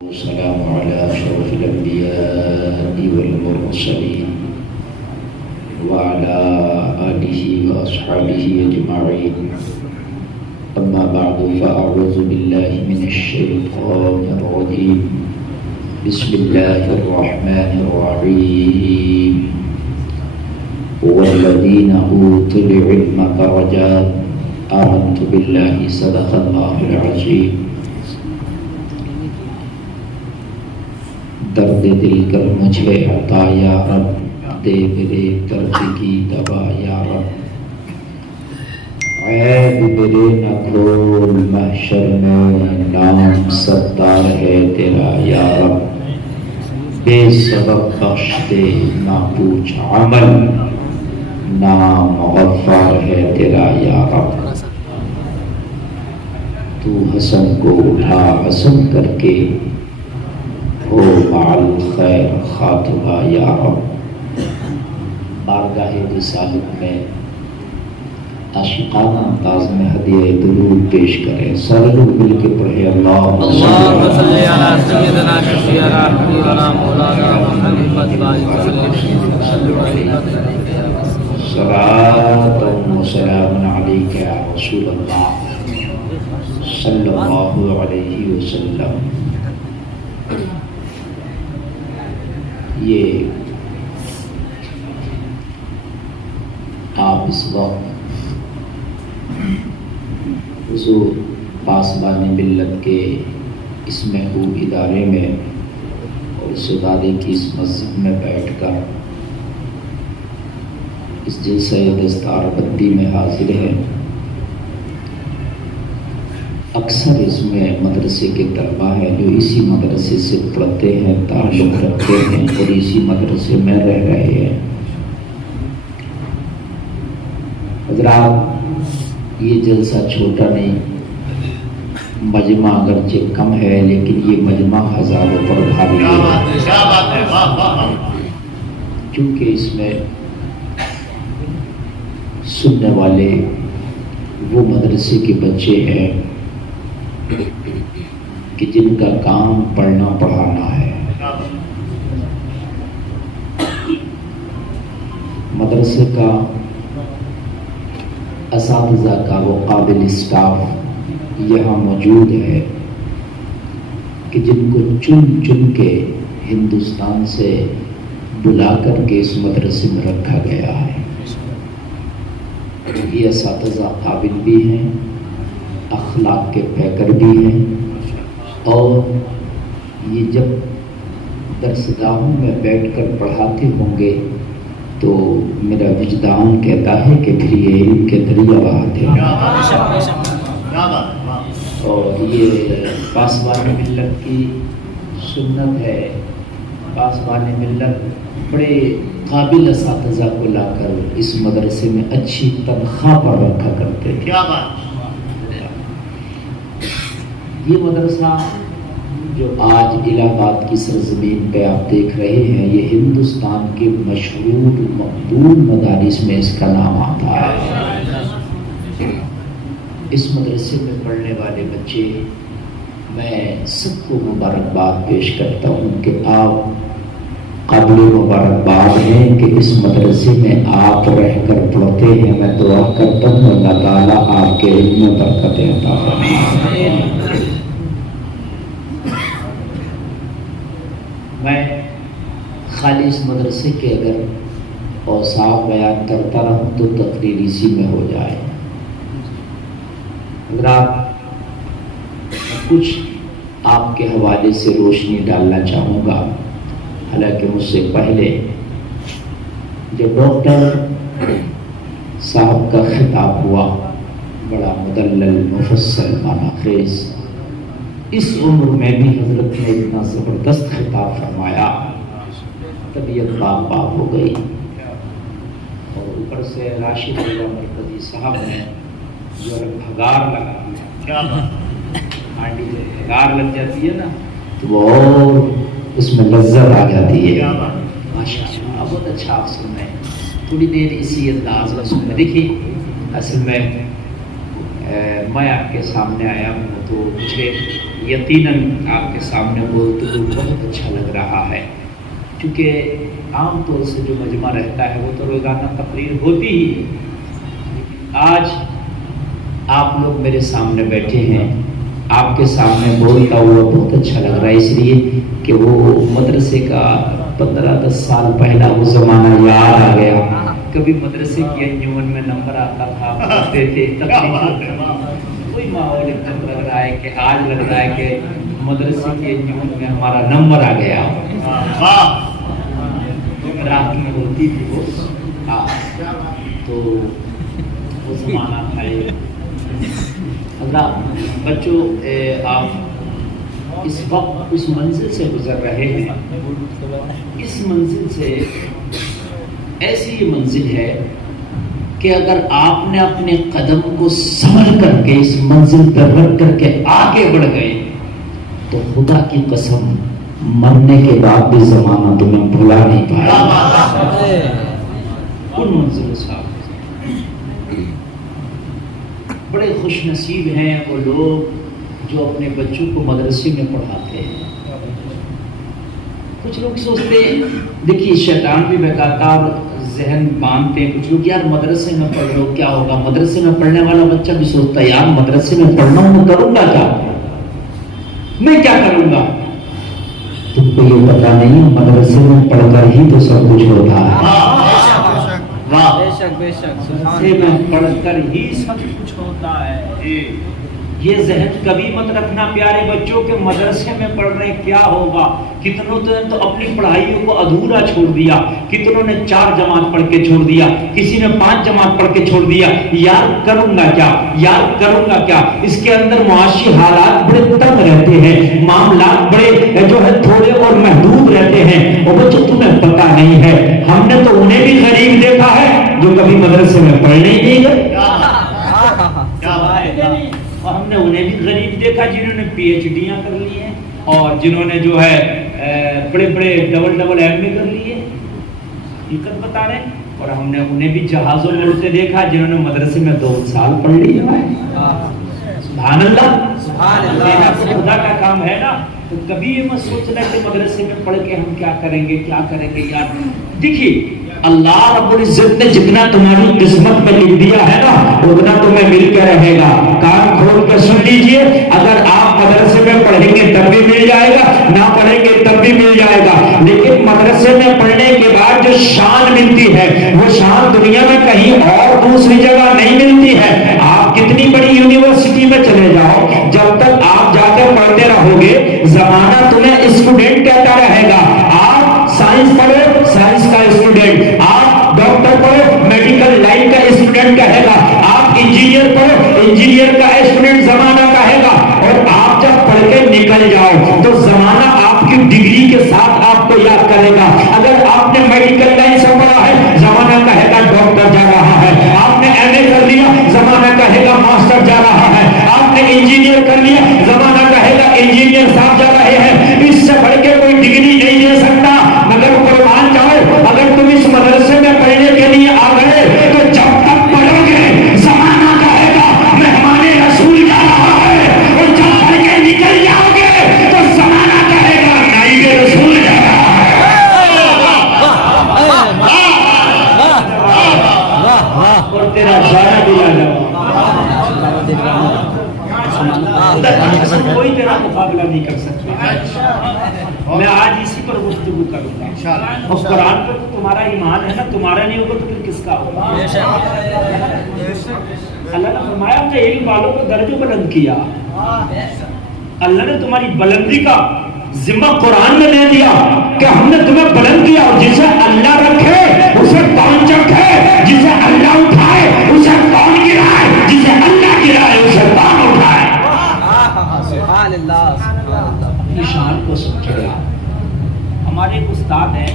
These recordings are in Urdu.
والسلام على أشرف الأنبياء والمرسلين وعلى آله وأصحابه أجمعين. أما بعد فأعوذ بالله من الشيطان الرجيم. بسم الله الرحمن الرحيم. والذين أوتوا العلم درجات. آمنت بالله صدق الله العظيم. درد دل کر مجھے عطا یا رب، دے میرے درد کی دوا یا رب. عیب میرے نہ کھول محشر میں، نام ستار ہے تیرا یا رب. بے سبب بخش دے نہ پوچھ عمل، نام غفار ہے تیرا یا رب. تو حسن کو اٹھا حسن کر کے، ہو مع الخیر خاتمہ یا رب. بارگاہ رسالت میں عاشقانہ انداز میں ہدیہ درود پیش کریں. سارے لوگ مل کے پڑھے اللہم صلی علی سیدنا شفیعنا حبیبنا مولانا محمد صلاۃ و سلام علیک یا رسول اللہ صلی اللہ علیہ وسلم. یہ آپ اس وقت حضور پاسبان ملت کے اس محبوب ادارے میں اور اس ادارے کی اس مسجد میں بیٹھ کر اس جلسہ دستار بندی میں حاضر ہیں. اکثر اس میں مدرسے کے طلباء ہیں جو اسی مدرسے سے پڑھتے ہیں، تعلق رکھتے ہیں اور اسی مدرسے میں رہ رہے ہیں. حضرات، یہ جلسہ چھوٹا نہیں، مجمع اگرچہ کم ہے لیکن یہ مجمع ہزاروں پر بھاری ہے، کیونکہ اس میں سننے والے وہ مدرسے کے بچے ہیں کہ جن کا کام پڑھنا پڑھانا ہے. مدرسے کا اساتذہ کا وہ قابل اسٹاف یہاں موجود ہے کہ جن کو چن چن کے ہندوستان سے بلا کر کے اس مدرسے میں رکھا گیا ہے. یہ اساتذہ قابل بھی ہیں، اخلاق کے پیکر بھی ہیں، اور یہ جب درسگاہوں میں بیٹھ کر پڑھاتے ہوں گے تو میرا وجدان کہتا ہے کہ پھر یہ علم کے دریا بہاتے ہیں. اور یہ پاسبان ملت کی سنت ہے. پاسبان ملت بڑے قابل اساتذہ کو لا کر اس مدرسے میں اچھی تنخواہ پر رکھا کرتے ہیں. یہ مدرسہ جو آج الہ آباد کی سرزمین پہ آپ دیکھ رہے ہیں، یہ ہندوستان کے مشہور مقبول مدارس میں اس کا نام آتا ہے. اس مدرسے میں پڑھنے والے بچے، میں سب کو مبارکباد پیش کرتا ہوں کہ آپ قابل مبارکباد ہیں کہ اس مدرسے میں آپ رہ کر پڑھتے ہیں. میں دعا کرتا ہوں اللہ تعالیٰ آپ کے علم میں برکت عطا فرمائے. میں خالی اس مدرسے کے اگر اوصاف بیان کرتا رہوں تو تقریر اسی میں ہو جائے. اگر آپ کچھ آپ کے حوالے سے روشنی ڈالنا چاہوں گا. حالانکہ مجھ سے پہلے جو ڈاکٹر صاحب کا خطاب ہوا، بڑا مدلل مفصل معنی خیز، اس عمر میں بھی حضرت نے اتنا زبردست خطاب فرمایا، طبیعت باغ باغ ہو گئی. اور اوپر سے راشد اللہ مرکزی صاحب نے جو بھگار لگا، ہانڈی جو بھگار لگ جاتی ہے نا تو وہ اور اس میں لذت آ جاتی ہے. ماشاء اللہ بہت اچھا آپ سن رہے ہیں. تھوڑی دیر اسی انداز میں سن رہے. دیکھیے اصل میں میں آپ کے سامنے آیا ہوں تو مجھے یقیناً آپ کے سامنے بولتے ہوئے بہت اچھا لگ رہا ہے، کیونکہ عام طور سے جو مجمع رہتا ہے وہ تو روزانہ تقریر ہوتی ہی ہے۔ آج آپ لوگ میرے سامنے بیٹھے ہیں، آپ کے سامنے بولتا ہوا بہت اچھا لگ رہا ہے، اس لیے کہ وہ مدرسے کا 15-10 سال پہلا وہ زمانہ یاد آ گیا۔ کبھی مدرسے کی انجمن میں نمبر آتا تھا، پڑھتے تھے، کوئی ماحول ایک لگ رہا ہے کہ آج لگ رہا ہے کہ مدرسے کی انجمن میں ہمارا نمبر آ گیا۔ رات میں ہوتی تھی وہ، تو وہ زمانہ تھا۔ اللہ بچوں، آپ اس وقت اس منزل سے گزر رہے ہیں، اس منزل سے ایسی یہ منزل ہے کہ اگر آپ نے اپنے قدم کو سنبھل کر کے اس منزل پر رکھ کر کے آگے بڑھ گئے تو خدا کی قسم مرنے کے بعد بھی زمانہ تمہیں بھلا نہیں پائے گا۔ ان منزل صاحب بڑے خوش نصیب ہیں وہ لوگ جو اپنے بچوں کو مدرسے میں پڑھاتے ہیں۔ کچھ لوگ سوچتے ہیں، دیکھیے شیطان بھی بہکاتا اور ذہن باندھتے ہیں کچھ لوگ، یار مدرسے میں پڑھ لو کیا ہوگا۔ مدرسے میں پڑھنے والا بچہ بھی سوچتا ہے یار مدرسے میں پڑھنا ہوں، میں کروں گا کیا، میں کیا کروں گا۔ تم کو یہ پتا نہیں مدرسے میں پڑھ کر ہی تو سب کچھ ہوتا ہے۔ مدرسے میں پڑھ کر ہی سب کچھ ہوتا ہے۔ یہ ذہن کبھی مت رکھنا پیارے بچوں کے مدرسے میں پڑھ رہے کیا ہوگا۔ کتنوں نے تو اپنی پڑھائیوں کو ادھورا چھوڑ دیا، کتنوں نے 4 جماعت پڑھ کے چھوڑ دیا، کسی نے 5 جماعت پڑھ کے چھوڑ دیا۔ یار کروں گا کیا، یار کروں گا کیا۔ اس کے اندر معاشی حالات بڑے تنگ رہتے ہیں، معاملات بڑے جو ہے تھوڑے اور محدود رہتے ہیں۔ اور بچوں تمہیں پتا نہیں ہے، ہم نے تو انہیں بھی غریب دیکھا ہے جو کبھی مدرسے میں پڑھنے ہی نہیں گئے، اور ہم نے انہیں بھی غریب دیکھا جنہوں نے پی ایچ ڈیاں کر لی ہیں اور جنہوں نے جو ہے بڑے بڑے ڈبل ایم اے کر لیے، حقیقت بتا رہے ہیں۔ اور ہم نے انہیں بھی جہازوں میں اڑتے دیکھا جنہوں نے مدرسے میں 2 سال پڑھ لیے۔ سبحان اللہ، خدا کا کام ہے نا۔ تو کبھی یہ مت سوچنا کہ مدرسے میں پڑھ کے ہم کیا کریں گے یار۔ دیکھیے اللہ رب العزت نے جتنا تمہاری قسمت میں لکھ دیا ہے نا اتنا تمہیں مل کے رہے گا۔ کان کھول کر سن لیجئے، اگر آپ مدرسے میں پڑھیں گے تب بھی مل جائے گا، نہ پڑھیں گے تب بھی مل جائے گا، لیکن مدرسے میں پڑھنے کے بعد جو شان ملتی ہے وہ شان دنیا میں کہیں اور دوسری جگہ نہیں ملتی ہے۔ آپ کتنی بڑی یونیورسٹی میں چلے جاؤ، جب تک آپ جا کر پڑھتے رہو گے زمانہ تمہیں اسٹوڈنٹ کہتا رہے گا۔ آپ سائنس پڑھو، سائنس کا اسٹوڈنٹ، آپ ڈاکٹر پڑھو، میڈیکل لائن کا اسٹوڈنٹ کہے گا، آپ انجینئر پڑھو، انجینئر کا اسٹوڈنٹ زمانہ کہے گا۔ اور آپ جب پڑھ کے نکل جاؤ تو زمانہ آپ کی ڈگری کے ساتھ آپ کو یاد کرے گا۔ اگر آپ نے میڈیکل لائن سے پڑھا ہے زمانہ کہے گا ڈاکٹر جا رہا ہے، آپ نے ایم اے کر لیا زمانہ کہے گا ماسٹر جا رہا ہے، آپ نے انجینئر کر لیا زمانہ کہے گا انجینئر صاحب جا رہے ہیں۔ اس سے بڑھ کے کوئی ڈگری نہیں دے سکتا، مگر قربان جاؤ اگر تم اس مدرسے میں پڑھنے کے لیے آ گئے تو جب تک پڑھو گے زمانہ کہے گا مہمان رسول جا رہا ہے، اور جب پڑھ کے نکل جاؤ گے تو زمانہ کہے گا نائب رسول جا رہا ہے۔ اور تیرا جانا بھی کوئی تیرا مقابلہ نہیں کر سکتا۔ میں آج اسی پر گفتگو کروں گا۔ اور قرآن پر تمہارا ایمان ہے نا، تمہارا نہیں ہوگا تو پھر کس کا ہوگا۔ اللہ نے فرمایا اپنے علم والوں کو درجہ بلند کیا۔ اللہ نے تمہاری بلندی کا ذمہ قرآن میں دے دیا کہ ہم نے تمہیں بلند کیا، اور جسے اللہ رکھے اسے کون چکھے، جسے اللہ اٹھائے اسے کون گرائے، جسے اللہ گرائے اسے کون اٹھائے۔ سبحان اللہ، اپنی شان کو سمجھے۔ ہمارے ایک استاد ہیں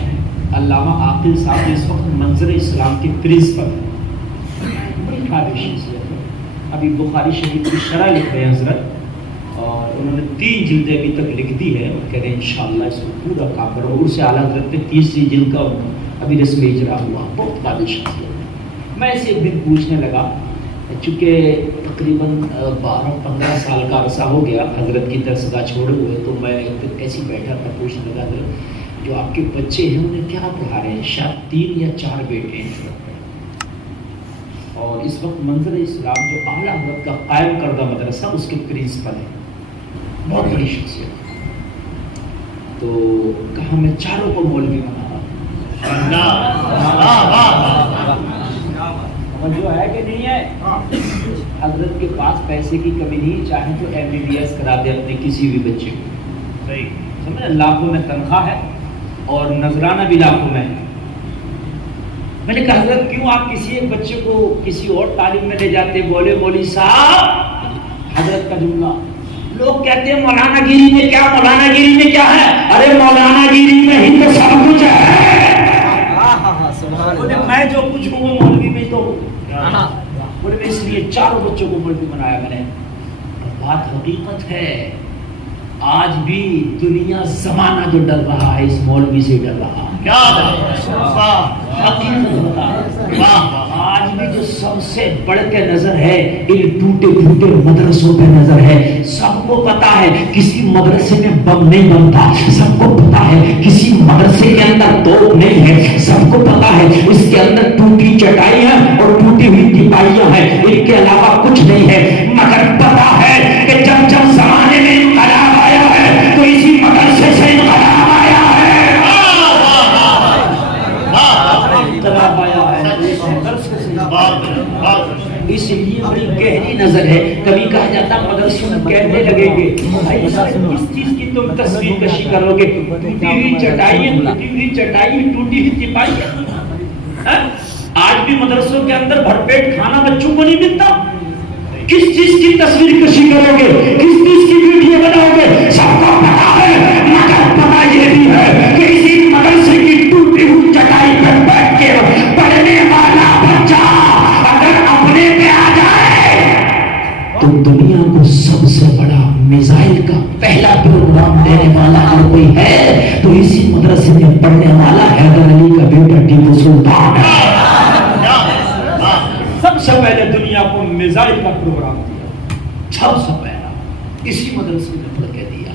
علامہ عاقل صاحب، اس وقت منظر اسلام کے پرنسپل ہیں، بڑی قابل شخصیت ہے۔ ابھی بخاری شریف کی شرح لکھ رہے ہیں حضرت، اور انہوں نے 3 جلدیں ابھی تک لکھ دی ہے، اور کہہ رہے ہیں انشاءاللہ اس کو پورا کام کرو۔ اور سے اعلیٰ حضرت نے 30 جلد کا ابھی رسم اجرا ہوا، بہت قابل شخصیت ہے۔ میں اسے ایک دن پوچھنے لگا، چونکہ تقریباً 12-15 سال کا عرصہ ہو گیا حضرت کی درسگاہ چھوڑے ہوئے، تو میں ایسی بیٹھا تھا، پوچھنے لگا حضرت جو آپ کے بچے ہیں انہیں کیا پڑھا رہے ہیں؟ شاید 3 یا 4 بیٹے ہیں، اور اس وقت منظر اسلام جو اعلیٰ حضرت کا قائم کردہ مدرسہ اس کے پرنسپل ہیں، بہت بڑی شخصیت۔ تو کہا میں چاروں کو مولوی بنا رہا ہوں، جو ہے کہ نہیں ہے؟ حضرت کے پاس پیسے کی کمی نہیں، چاہے تو MBBS کرا دے اپنے کسی بھی بچے کو، صحیح سمجھے؟ لاکھوں میں تنخواہ ہے اور نذرانہ بھی لاکھوں میں ہے۔ میں نے کہا حضرت کیوں آپ کسی ایک بچے کو کسی اور تعلیم میں لے جاتے؟ بولے مولوی صاحب، حضرت کا جملہ، لوگ کہتے ہیں مولانا گیری میں کیا، مولانا گیری میں کیا ہے؟ ارے مولانا گیری میں ہی تو سب کچھ ہے۔ بولے میں جو کچھ ہوں وہ مولوی میں تو ہوں۔ بولے میں اس لیے چاروں بچوں کو مولوی بنایا میں نے۔ بات حقیقت ہے، آج بھی دنیا زمانہ جو ڈر رہا ہے اس مولوی سے ڈر رہا ہے۔ آج بھی جو سب سے بڑھ کے نظر ہے ان ٹوٹے پھوٹے مدرسوں پہ نظر ہے۔ سب کو پتا ہے کسی مدرسے میں بم نہیں بنتا، سب کو پتا ہے کسی مدرسے کے اندر توپ نہیں ہے، سب کو پتا ہے اس کے اندر ٹوٹی چٹائیاں اور ٹوٹی ہوئی تپائیاں ہیں، ان کے علاوہ کچھ نہیں ہے۔ مگر پتا ہے کہ جب جب زمانے میں انقلاب آیا ہے تو اسی مدرسے سے انقلاب آیا ہے۔ اس لیے بڑی گہری نظر ہے۔ کبھی کہا جاتا مدرسوں میں کہنے لگے گے اس چیز کی تم تصویر کشی کرو گے، ٹوٹی ہوئی چٹائیاں، ٹوٹی ہوئی چٹائی، ٹوٹی ہوئی تپائیاں۔ آج بھی مدرسوں کے اندر بھر پیٹ کھانا بچوں کو نہیں ملتا۔ کس چیز کی تصویر کشی کرو گے، کس چیز کی ویڈیو بناؤ گے، سب کو پتا ہے۔ مگر پتا یہ بھی ہے کہ اسی مدرسے کی ٹوٹی ہوئی چٹائی پر بیٹھ کے پڑھنے والا بچہ اگر اپنے پہ آ جائے تو دنیا کو سب سے بڑا میزائل کا پہلا پروگرام دینے والا اگر کوئی ہے تو اسی مدرسے میں پڑھنے والا حیدر علی کا بیٹا ٹیپو سلطان ہے۔ سب سے پہلے دنیا کو میزائل کا پروگرام دیا، سب سے پہلا اسی مدرسے میں پڑھ کے دیا۔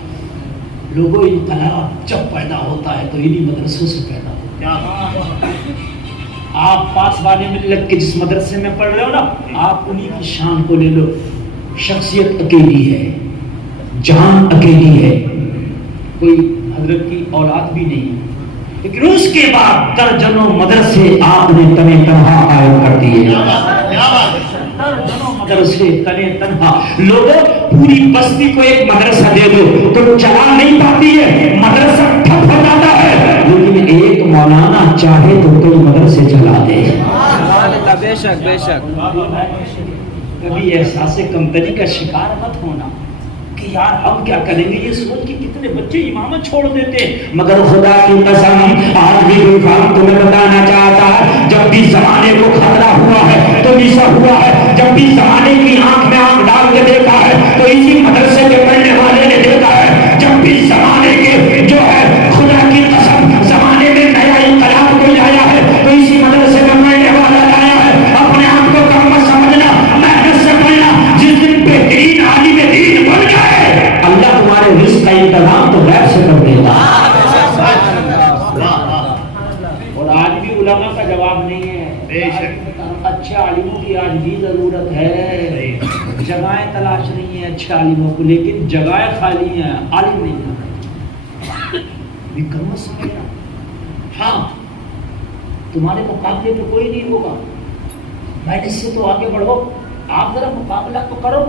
لوگوں انقلاب جب پیدا ہوتا ہے تو انہی مدرسوں سے پیدا ہوتا ہے۔ آپ پاسبان ملت کے جس مدرسے میں پڑھ رہے ہو نا، آپ انہی کی شان کو لے لو۔ شخصیت اکیلی ہے، جان اکیلی ہے، کوئی حضرت کی اولاد بھی نہیں ہے، لیکن اس کے بعد درجنوں مدرسے آپ نے تنہ تنہا قائم کر دیے۔ درجنوں مدرسے تنہ تنہا۔ لوگوں پوری بستی کو ایک مدرسہ دے دو تو چلا نہیں پاتی ہے، مدرسہ ٹھپ ہو جاتا ہے، لیکن ایک مولانا چاہے تو کوئی مدرسے چلا دے۔ بے شک بے شک۔ کبھی احساس کمتری کا شکار مت ہونا کہ یار ہم کیا کریں گے، یہ سوچ کے کتنے بچے امامت چھوڑ دیتے ہیں۔ مگر خدا کی قسم آج بھی کوئی فارم تمہیں بتانا چاہتا ہے، جب بھی زمانے کو خطرہ ہوا ہے تو ایسا ہوا ہے، جب بھی زمانے کی آنکھ میں آنکھ ڈال کے دیکھا ہے تو اسی مدرسے کے پڑھنے والے نے دیکھا ہے، جب بھی زمانے کے جو ہے خدا کی قسم زمانے میں نیا انقلاب کوئی آیا ہے تو اسی مدرسے میں پڑھنے والا لایا ہے۔ اپنے آپ کو کم مت سمجھنا، محنت سے پڑھنا، جس دن بہترین عالم دین بن جائے اللہ تمہارے رزق کا انتظام تو غیب سے کر دیتا۔ اور آج بھی علماء کا جواب نہیں ہے۔ اچھے عالموں کی آج بھی ضرورت ہے، جگہیں تلاش نہیں ہے اچھے عالموں کو، لیکن جگہیں خالی ہیں، عالم نہیں ہے۔ کم سمجھنا، ہاں تمہارے مقابلے میں کوئی نہیں ہوگا، محنت سے تو آگے بڑھو، آپ ذرا مقابلہ تو کرو۔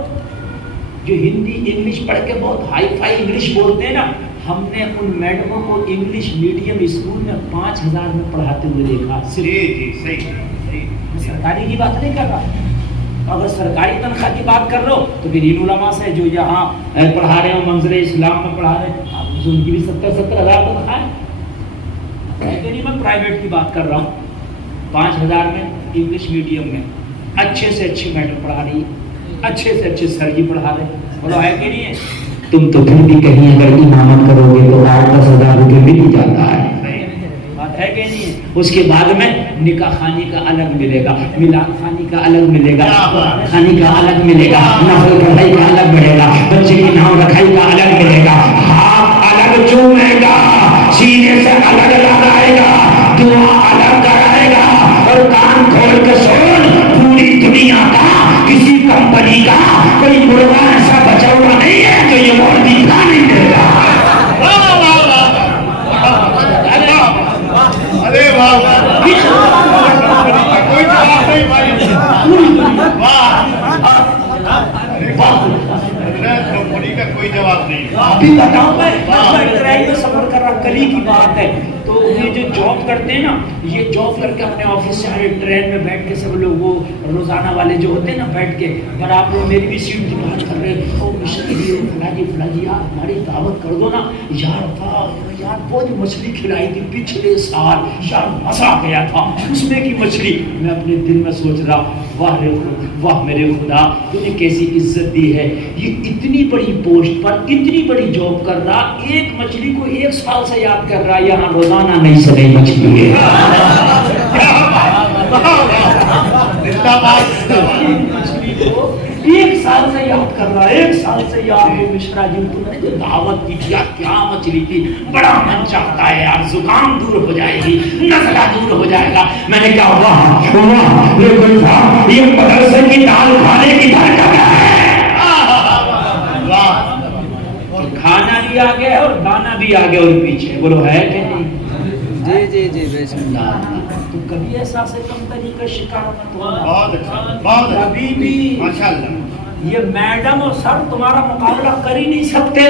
جو ہندی انگلش پڑھ کے بہت ہائی فائی انگلش بولتے ہیں نا، ہم نے ان میڈموں کو انگلش میڈیم اسکول میں 5000 میں پڑھاتے ہوئے دیکھا۔ صحیح، سرکاری کی بات نہیں کر رہا، اگر سرکاری تنخواہ کی بات کر رہو تو پھر ان علماء سے جو یہاں پڑھا رہے ہو منظر اسلام میں پڑھا رہے ہیں، ان کی بھی 70,000 تنخواہ ہے کہ نہیں؟ میں پرائیویٹ کی بات کر رہا ہوں، 5000 میں انگلش میڈیم میں اچھے سے اچھی میڈم پڑھا رہی ہے، اچھے سے اچھے سر جی پڑھا رہے ہیں، بولو ہے کہ نہیں ہے؟ تم تو پھر بھی کہیں اگر امامت کرو گے تو 8-10,000 روپے مل ہی جاتا ہے، بات ہے کہ نہیں ہے؟ اس کے بعد میں نکاح خانی کا الگ ملے گا، میلاد خانی کا الگ ملے گا, کھانے کا الگ ملے گا, نفل پڑھائی کا الگ ملے گا, بچے کی نام رکھائی کا الگ ملے گا, ہاتھ الگ چومے گا, سینے سے الگ لگائے گا, دعا الگ کرائے گا, اور کان کھول کے سن, پوری دنیا کا کسی کمپنی کا کوئی مرغا ایسا بچا ہوا نہیں ہے جو یہ وردی کھا نہیں دے گا. ارے کوئی جواب نہیں بھائی. کمپنی کا کوئی جواب نہیں. ابھی بتاؤں میں ٹرین میں سفر کر رہا, کل ہی کی بات ہے. تو یہ جو جاب کرتے ہیں نا, یہ جاب کر کے اپنے آفس سے آئے, ٹرین میں بیٹھ کے سب لوگ وہ روزانہ والے جو ہوتے ہیں نا بیٹھ کے, پر آپ لوگ میری بھی سیٹ کی بات کر رہے ہیں, اور فلاں جی یار ہماری دعوت کر دو نا یار بہت مچھلی کھلائی تھی پچھلے سال, یار مزہ آ گیا تھا اس میں کی مچھلی. میں اپنے دل میں سوچ رہا, واہ میرے خدا تو نے کیسی عزت دی ہے, یہ اتنی بڑی پوسٹ پر اتنی بڑی جاب کر رہا, ایک مچھلی کو 1 سال سے یاد کر رہا, یہاں روزانہ نہیں سے نہیں مچھلی ہے. مچھلی کو 1 سال سے یاد کر رہا, 1 سال سے یاد. مشرا جی تم نے جو دعوت کی تھی کیا مچھلی تھی, بڑا من چاہتا ہے یار, زکام دور ہو جائے گی, نزلہ دور ہو جائے گا. میں نے کہا واہ یہ مدرسے کی دال کھانے کی برکت ہے. کھانا بھی آگے ہے اور دانا بھی آگے اور پیچھے, بولو ہے کہ نہیں؟ جی بے شک. تو کبھی احساس کمتری کا شکار مت ہونا. بہت اچھا, بہت کبھی بھی ماشاءاللہ. یہ میڈم اور سر تمہارا مقابلہ کر ہی نہیں سکتے.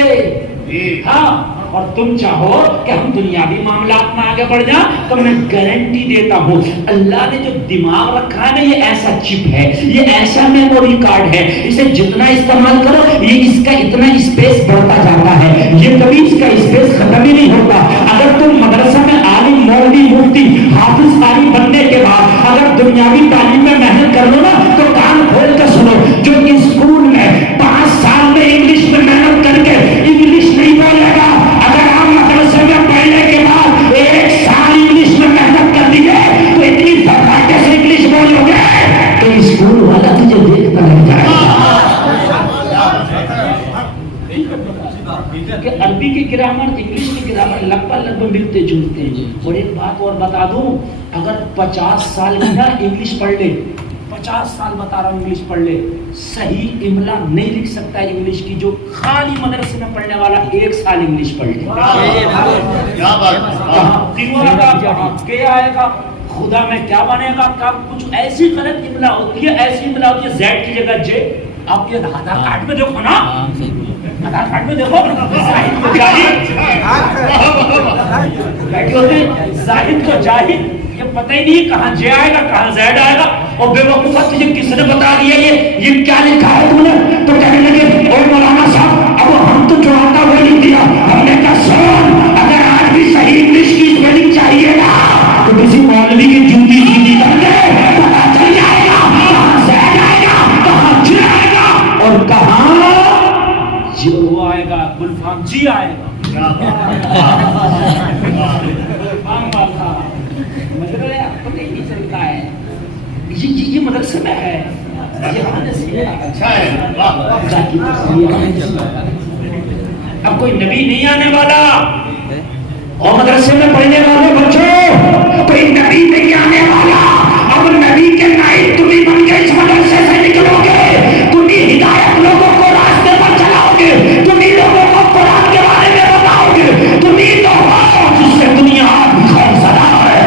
ہاں, اور تم چاہو کہ ہم دنیاوی معاملات میں آگے بڑھ جائیں, تو میں گارنٹی دیتا ہوں اللہ نے جو دماغ رکھا ہے نا, یہ ایسا چپ ہے, یہ ایسا میموری کارڈ ہے, اسے جتنا استعمال کرو یہ اس کا اتنا اسپیس بڑھتا جاتا ہے, یہ کبھی اس کا اسپیس ختم ہی نہیں ہوتا. اگر تم مدرسہ میں عالم مولوی مفتی حافظ قاری بننے کے بعد اگر دنیاوی تعلیم میں محنت کر لو نا, تو کان کھول کے سنو, جو اسکول میں 5 سال میں انگلش میں محنت کر کے انگلش نہیں بولے گا, اگر آپ مدرسے میں پڑھنے کے بعد 1 سال انگلش میں محنت کر دیجیے تو اتنی فراٹے سے انگلش بولو گے تو اسکول والا تجھے دیکھتا رہ جائے گا. کہ عربی کی گرامر انگلش کی گرامر لگ بھگ ملتے جلتے ہیں. اور ایک بات اور بتا دوں, اگر 50 سال بھی نا انگلش پڑھ لے, 50 سال بتا رہا ہوں انگلش پڑھ لے, صحیح املا نہیں لکھ سکتا ہے انگلش کی, جو خالی مدرسے میں پڑھنے والا 1 سال انگلش پڑھ لے. کیا بات, کیا آئے گا, خدا میں کیا بنے گا, کچھ ایسی غلط املا ہوتی ہے, ایسی املا ہوتی ہے زیڈ کی جگہ جے. آپ یہ آدھار کارڈ میں دیکھو نا, آدھار کارڈ میں دیکھو زاہد کو جاہد بیٹھے ہوتے, زاہد کو جاہد, یہ پتہ ہی نہیں کہاں جے آئے گا کہاں زیڈ آئے گا. اور بے وقوفہ تجھے کس نے بتا دیا یہ کیا لکھا ہے تم نے؟ تو کہنے لگے اور مولانا صاحب اب ہم تو چڑھاتا ہوا نہیں دیا. ہم نے کہا سن, اگر آج بھی صحیح انگلش کی اسپیلنگ چاہیے نا تو کسی مولوی کی جوتی سیدھی کر دے, پتا چل جائے گا کہاں زیڈ آئے گا کہاں جے آئے گا اور کہاں جو آئے گا گلفام جی آئے گا. چلتا ہے یہ مدرسے میں ہے, اب کوئی نبی نہیں آنے والا, اور مدرسے میں پڑھنے والے بچوں کوئی نبی نہیں آنے والا. اب نبی کے نائب تم ہی بن کے اس مدرسے سے نکلو گے, تم ہی ہدایت لوگوں کو راستے پر چلاؤ گے, تم ہی لوگوں کو قرآن کے بارے میں بتاؤ گے, تم ہی تو ہو جس سے دنیا آپ خوف زدہ ہے.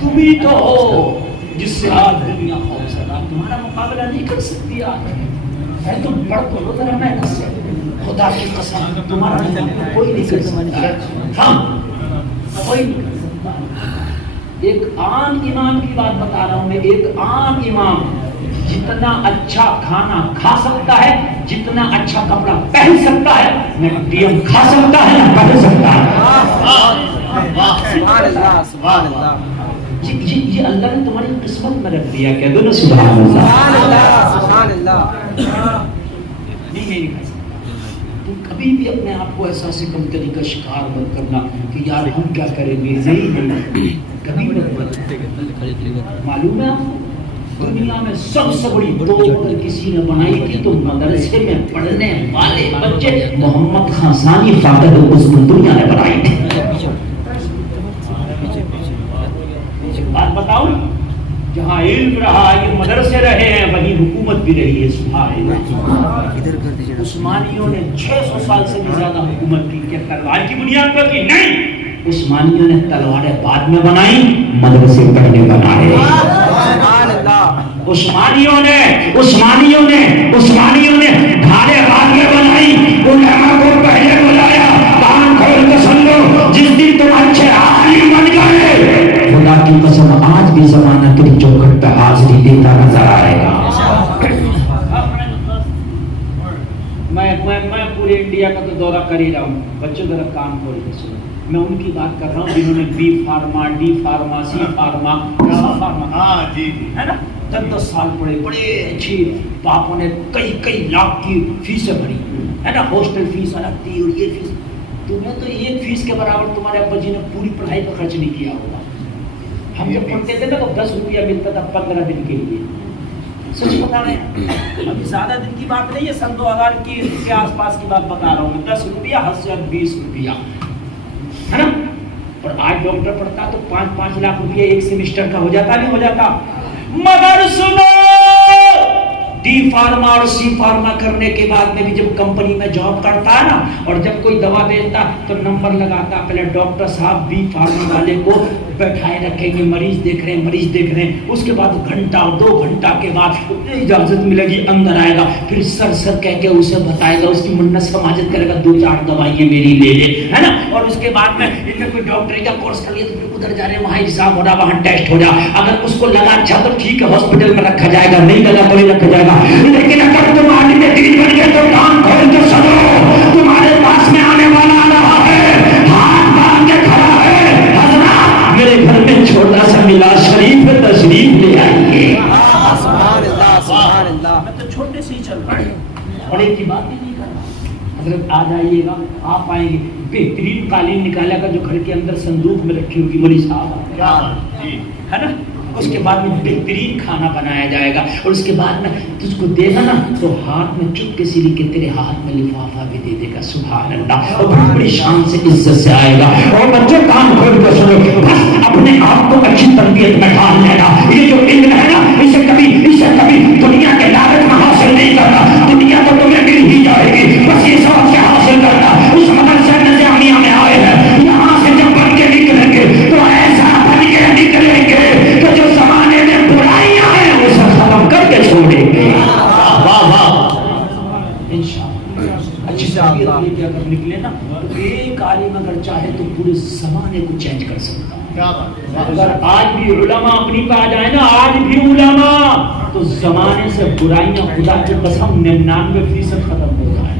تم ہی تو ہو جس سے آج دنیا خوف زدہ, تمہارا مقابلہ نہیں کر سکتی. آج تم پڑھ تو لو ذرا محنت سے, خدا کی قسم تمہارا مقابلہ کوئی نہیں کر سکتا. ہم کوئی نہیں کر سکتا. ایک عام امام کی بات بتا رہا ہوں میں, ایک عام امام جتنا اچھا کھانا کھا سکتا ہے, جتنا اچھا کپڑا پہن سکتا ہے, نہ ڈی ایم کھا سکتا ہے نہ پہن سکتا ہے. یہ اللہ نے تمہاری قسمت میں رکھ دیا, کہہ دو نا سبحان اللہ. نہیں کھا سکتا. تم کبھی بھی اپنے آپ کو احساس کمتری کا شکار مت کرنا کہ یار ہم کیا کریں گے، نہیں، کبھی مت معلوم ہے آپ کو دنیا میں سب سے بڑی توپ اگر کسی نے بنائی تھی تو مدرسے میں پڑھنے والے بچے محمد خان ثانی فاتح اس دنیا نے بنائی تھی۔ بات بتاؤ، جہاں علم رہا، یہ مدرسے رہے ہیں، وہیں حکومت بھی رہی ہے۔ سبحان اللہ۔ عثمانیوں نے 600 سال سے بھی زیادہ حکومت کی، کیا تلوار کی بنیاد پر کی؟ نہیں، عثمانیوں نے تلواریں بعد میں بنائی، مدرسے پڑھنے بنائے۔ عثمانیوں نے ڈھالے بعد میں بنائی، علماء کو پہلے بلایا۔ کان کھول کے سن لو، جس دن تم اچھے عالم بن گئے، خدا کی قسم آج بھی زمانہ تیری چوکھٹ پہ حاضری دیتا نظر آئے گا۔ میں پورے انڈیا کا تو دورہ کر ہی رہا ہوں، بچوں ذرا کام کھول کے سنو، میں ان کی بات کر رہا ہوں جنہوں نے B pharma, D pharma, C pharma, ہے نا، 10 سال پڑھے، بڑے اچھی باپوں نے کئی لاکھ کی فیسیں بھری، ہے نا، ہاسٹل فیس الگ تھی اور یہ فیس، تمہیں تو ایک فیس کے برابر تمہارے ابا جی نے پوری پڑھائی کا خرچ نہیں کیا ہوگا۔ ہم جب پڑھتے تھے نا تو 10 روپیہ ملتا تھا 15 دن کے لیے، سچ بتا رہے ہیں، ابھی زیادہ دن کی بات نہیں ہے، سن 2000 کے آس پاس کی بات بتا رہا ہوں میں، 10 روپیہ، حد سے 20 روپیہ، ہے نا، اور آج ڈاکٹر پڑھتا تو 5 لاکھ روپیہ ایک سیمسٹر کا ہو جاتا، نہیں ہو جاتا؟ مگر سنو، ڈی فارما اور سی فارما کرنے کے بعد میں بھی جب کمپنی میں جاب کرتا ہے نا، اور جب کوئی دوا بیچتا تو نمبر لگاتا، پہلے ڈاکٹر صاحب بی فارما والے کو بیٹھائے رکھیں گے، مریض دیکھ رہے ہیں، اس کے بعد گھنٹہ 2 گھنٹہ کے بعد اجازت ملے گی، اندر آئے گا، پھر سر کہہ کے اسے بتائے گا، اس کی منت سماجت کرے گا، 2-4 دوائیں میری لے لے، ہے نا، اور اس کے بعد میں ان میں کوئی ڈاکٹری کا کورس کر لیا تو پھر ادھر جا رہے ہیں، وہاں ایگزام ہو رہا، وہاں ٹیسٹ ہو رہا، اگر اس کو لگا اچھا تو ٹھیک ہے، ہاسپٹل میں رکھا جائے گا، نہیں لگا تو نہیں رکھا جائے گا، لیکن اگر تم عالم دین بن گئے تو کان کھول کے سنو، تمہارے پاس میں آنے والا آ رہا ہے، ہاتھ باندھ کے کھڑا ہے، حضرات میرے گھر میں چھوٹا سا ملا شریف تشریف لے آئیے۔ سبحان اللہ، سبحان اللہ، میں تو چھوٹے سے ہی چل رہا ہوں، اور ایک کی بات ہی نہیں کر رہا، حضرت آ جائیے گا، آپ آئیں گے، بہترین قالین نکالا گا جو گھر کے اندر صندوق میں رکھی ہوگی، مری صاحب ہے نا، اس کے بعد میں بہترین کھانا بنایا جائے گا، اور اس کے بعد میں تجھ کو دے گا نا تو ہاتھ میں چپکے سے لے کے تیرے ہاتھ میں لفافہ بھی دے دے گا، سبحان اللہ، اور بڑی بڑی شان سے عزت سے آئے گا۔ اور بچوں کام کھول کر سنو، بس اپنے آپ کو اچھی تربیت میں ڈال لینا، یہ جو علم ہے نا اسے کبھی دنیا کے لالچ میں حاصل نہیں کرنا، دنیا تو تمہیں مل ہی جائے گی، بس یہ سب سے حاصل کرنا۔ اس مدرسے نظامیہ میں آئے ہیں، یہاں سے جب بن کے نکلیں گے تو ایسا بن کے نکلیں گے کہ جو زمانے میں برائیاں ہیں اسے ختم کر کے چھوڑیں گے۔ واہ واہ، انشاءاللہ اچھی تربیت لے کے اگر نکلے نا تو ایک عالم اگر چاہے تو پورے زمانے کو چینج کر سکتا ہے۔ اگر آج بھی علماء اپنی پہ آ جائے نا، آج بھی علماء، تو زمانے سے برائیاں خدا کی قسم 99% ختم ہو جائے۔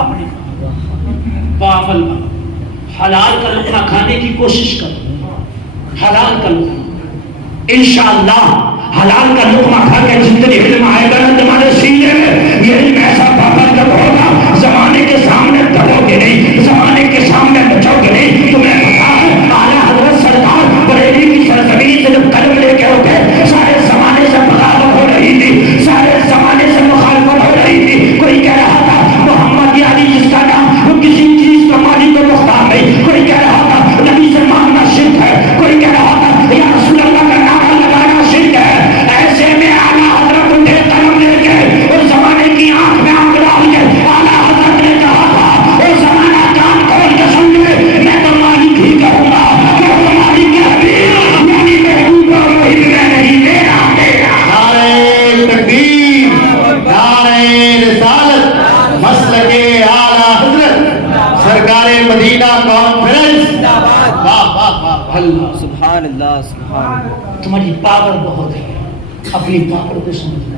اپنے بعمل حلال کا لقمہ کھانے کی کوشش کرو، حلال کا لقمہ، انشاءاللہ حلال کا لقمہ کھا کے جتنے علم آئے گا نا تمہارے سینے میں، یہ علم ایسا بابرکت ہوگا، زمانے کے سامنے دبو گے نہیں، زمانے کے سامنے بچو گے نہیں۔ تمہیں پتا ہے اعلیٰ حضرت سرکار بریلی کی سرزمین سے جب قلم لے کے اٹھے، سارے زمانے سے بغاوت ہو رہی تھی، سارے زمانے سے مخالفت ہو رہی تھی، کوئی کہہ رہا تھا محمد علی جس کا نام وہ کسی چیز کا مالک و مختار نہیں، کوئی کہہ رہا تھا نبی سے مانگنا شرک ہے، کوئی کہہ رہا تھا یا رسول اللہ کا نام لگانا شرک ہے۔ ایسے میں اعلیٰ حضرت اٹھے قلم لے کے اس زمانے کی آنکھ میں آنکھ ڈال کے اعلیٰ حضرت نے کہا تھا، وہ زمانہ کان کھول کے سن لے، میں تو مالک ہی کہوں گا، میں تو مالک کے حبیب یعنی محبوب اور محب میں نہیں، میرا تیرا۔ نعرہ تکبیر، نعرہ رسالت، مسلک اعلیٰ حضرت سرکار مدینہ کانفرنس، واہ واہ واہ، اللہ سبحان اللہ، سبحان اللہ۔ تمہاری پاور بہت ہے، اپنی پاور کو سمجھنا۔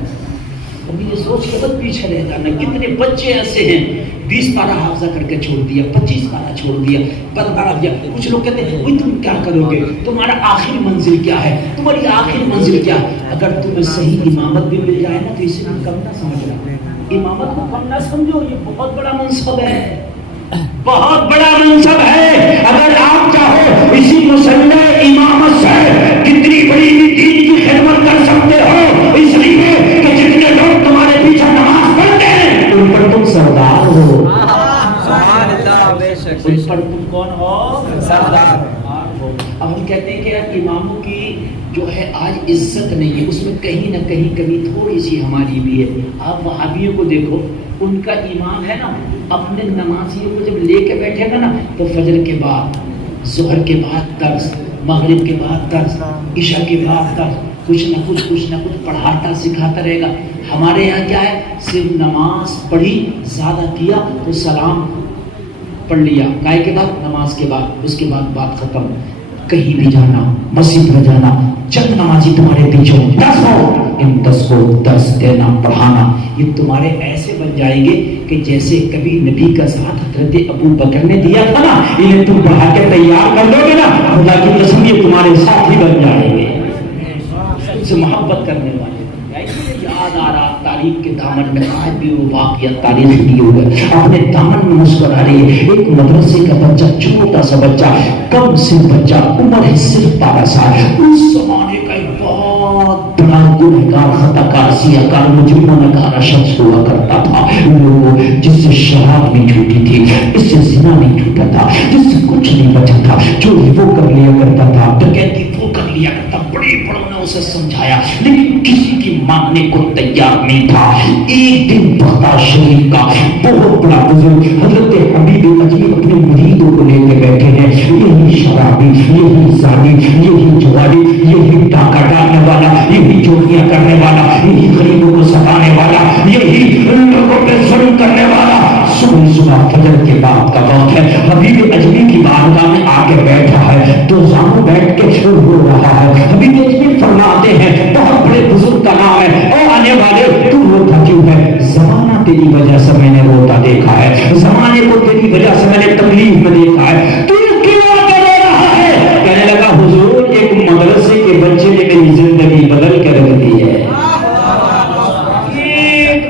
کبھی یہ سوچ کے مت پیچھے رہ جانا، کتنے بچے ایسے ہیں 20 پارہ حافظہ کر کے چھوڑ دیا، 25 پارہ چھوڑ دیا، 15 دیا۔ کچھ لوگ کہتے ہیں وہی تم کیا کرو گے، تمہارا آخری منزل کیا ہے، تمہاری آخری منزل کیا ہے؟ اگر تمہیں صحیح امامت بھی مل جائے نا تو اسے بھی کم نہ سمجھ رہا، امامت کو کم نہ سمجھو، یہ بہت بڑا منصب ہے، بہت بڑا منصب ہے۔ اگر آپ چاہو اسی مسلح امامت سے کتنی بڑی بھی دین کی خدمت کر سکتے ہو، اس لیے کہ جتنے لوگ تمہارے پیچھے نماز پڑھتے ہیں ان پر تم سردار ہو، سبحان اللہ، بے شک ان پر تم کون ہو؟ سردار۔ اب ہم کہتے ہیں کہ اماموں کی جو ہے آج عزت نہیں ہے، اس میں کہیں نہ کہیں کمی تھوڑی سی ہماری بھی ہے۔ آپ وہابیوں کو دیکھو، ان کا امام ہے نا، اپنے نمازیوں کو جب لے کے بیٹھے گا نا تو فجر کے بعد، ظہر کے بعد درس، مغرب کے بعد درس، عشاء کے بعد درس، کچھ نہ کچھ پڑھاتا سکھاتا رہے گا۔ ہمارے یہاں کیا ہے، صرف نماز پڑھی، زیادہ کیا تو سلام پڑھ لیا، کائے کے بعد نماز کے بعد، اس کے بعد بات ختم۔ کہیں بھی جانا، مسجد میں جانا، چند نمازی تمہارے پیچھے 10 ہو، ان 10 کو درس دینا، پڑھانا، یہ تمہارے ایسے بن جائیں گے کہ جیسے کبھی نبی کا ساتھ حضرت ابو بکر نے دیا تھا نا، انہیں تم پڑھا کے تیار کر دو گے نا، خدا کی قسم یہ تمہارے ساتھ ہی بن جائیں گے، ان سے محبت کرنے والے۔ یاد آ رہا تاریخ کے دامن میں آج بھی وہ واقعہ تاریخ دی ہوئے، اپنے دامن میں مسکرا رہی ہے۔ ایک مدرسے کا بچہ، چھوٹا سا بچہ، کم سے بچہ، عمر ہے صرف 12 سال، اس زمانے کا ایک بہت بڑا گنہگار، خطا کار، سیاہ کار، مجرم نگارا شخص ہوا کرتا تھا، وہ جس سے شراب نہیں چھوٹی تھی، اس سے زنا نہیں چھوٹا تھا، جس سے کچھ نہیں بچا تھا، چوری وہ کر لیا کرتا تھا، ڈکیتی وہ کر لیا کرتا، بڑے بڑوں نے اسے سمجھایا لیکن کسی کی ماننے کو تیار نہیں تھا۔ ایک دن بغداد شریف کا بہت بڑا بزرگ حضرت حبیب عجیب اپنے مریدوں کو لے کے بیٹھے ہیں، یہی شرابی، یہی زانی، یہی جواری، یہی ڈاکہ ڈالنے والا، یہی چوریاں کرنے والا، یہی غریبوں کو ستانے والا، یہی لوگوں پہ ظلم کرنے والا، صبح فجر کے بعد کا وقت ہے، حبیب اجمی کی بارگاہ میں آ کے بیٹھا ہے، دو زانوں بیٹھ کے رو رہا ہے۔ حبیب اجمی فرماتے ہیں، بہت بڑے بزرگ کا نام ہے، او آنے والے تو روتا کیوں ہے؟ زمانہ تیری وجہ سے میں نے روتا دیکھا ہے، زمانے کو تیری وجہ سے میں نے تکلیف میں دیکھا ہے، تو کیوں کرے رہا ہے؟ کہنے لگا حضور ایک مدرسے کے بچے نے میری زندگی بدل کے رکھ دی ہے،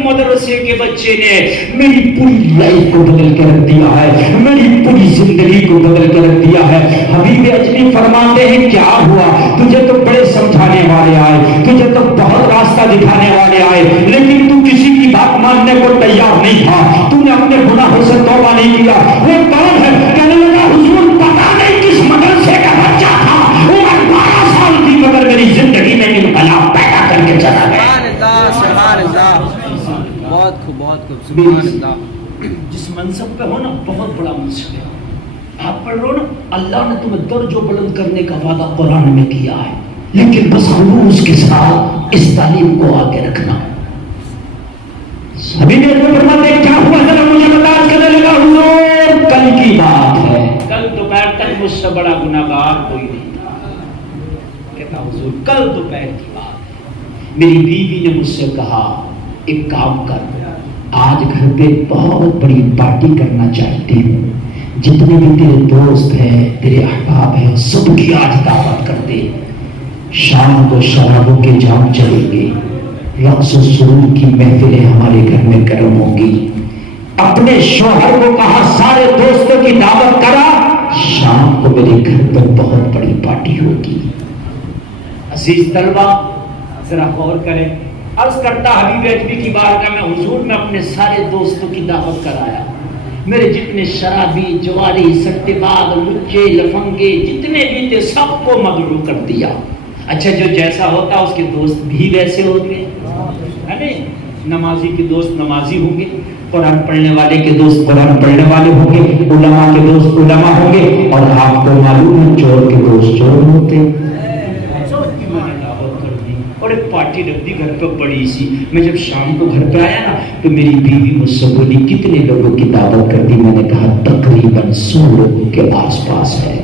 مدرسے کے بچے نے میری پوری لائف کو بدل کے رکھ دیا ہے، میری پوری زندگی کو بدل کے رکھ دیا ہے۔ حبیب اجمی فرماتے ہیں کیا ہوا؟ تجھے تو بڑے سمجھانے والے آئے، تجھے تو بہت راستہ دکھانے والے آئے، لیکن تو کسی کی بات ماننے کو تیار نہیں تھا، تو نے اپنے گناہوں سے توبہ نہیں کیا۔ وہ کون ہے؟ کہنے لگا حضور پتہ نہیں کس مدرسے کا بچہ تھا، عمر 12 سال تھی مگر میری زندگی میں انقلاب پیدا کر کے چلا گیا۔ سبحان اللہ، بہت خوب، بہت خوب، سبحان اللہ۔ جس منصب پہ ہو نا، بہت بڑا منصب ہے، آپ پڑھ رہو نا، اللہ نے تمہیں درج و بلند کرنے کا وعدہ قرآن میں کیا ہے، لیکن بس خلوص کے ساتھ اس تعلیم کو آگے رکھنا۔ ابھی میرے کو فرماتے کیا ہوا ذرا مجھے بتا۔ کرنے لگا حضور کل کی بات ہے، کل دوپہر تک مجھ سے بڑا گناہگار کوئی نہیں تھا۔ کہتا حضور کل دوپہر کی بات ہے، میری بیوی نے مجھ سے کہا ایک کام کر، آج گھر پہ بہت بڑی پارٹی کرنا چاہتی ہوں، جتنے بھی تیرے دوست ہیں، تیرے احباب ہیں، سب کی آج دعوت کر دے، شام کو شرابوں کے جام چلیں گے، رقص و سرور کی محفلیں ہمارے گھر میں گرم ہوں گی۔ اپنے شوہر کو کہا سارے دوستوں کی دعوت کرا، شام کو میرے گھر پر بہت بڑی پارٹی ہوگی۔ عزیز طلبہ ذرا غور کریں، عرض کرتا حبیب اجمی کی بارگاہ میں حضور میں اپنے سارے دوستوں کی دعوت کرایا، میرے جتنے شرابی، جواری، سٹے باز، لچے، لفنگے جتنے بھی تھے سب کو مغرور کر دیا۔ اچھا جو جیسا ہوتا اس کے دوست بھی ویسے ہوتے ہے نہیں، نمازی کے دوست نمازی ہوں گے، قرآن پڑھنے والے کے دوست قرآن پڑھنے والے ہوں گے، علماء کے دوست علماء ہوں گے، اور آپ کو معلوم ہے چور کے دوست چور ہوتے ہیں۔ اور ایک پارٹی رکھ دی گھر پہ بڑی سی، میں جب شام کو گھر پہ آیا نا تو میری بیوی مجھ سے بولی کتنے لوگوں کی دعوت کر دی؟ میں نے کہا تقریباً 100 لوگوں کے آس پاس ہے۔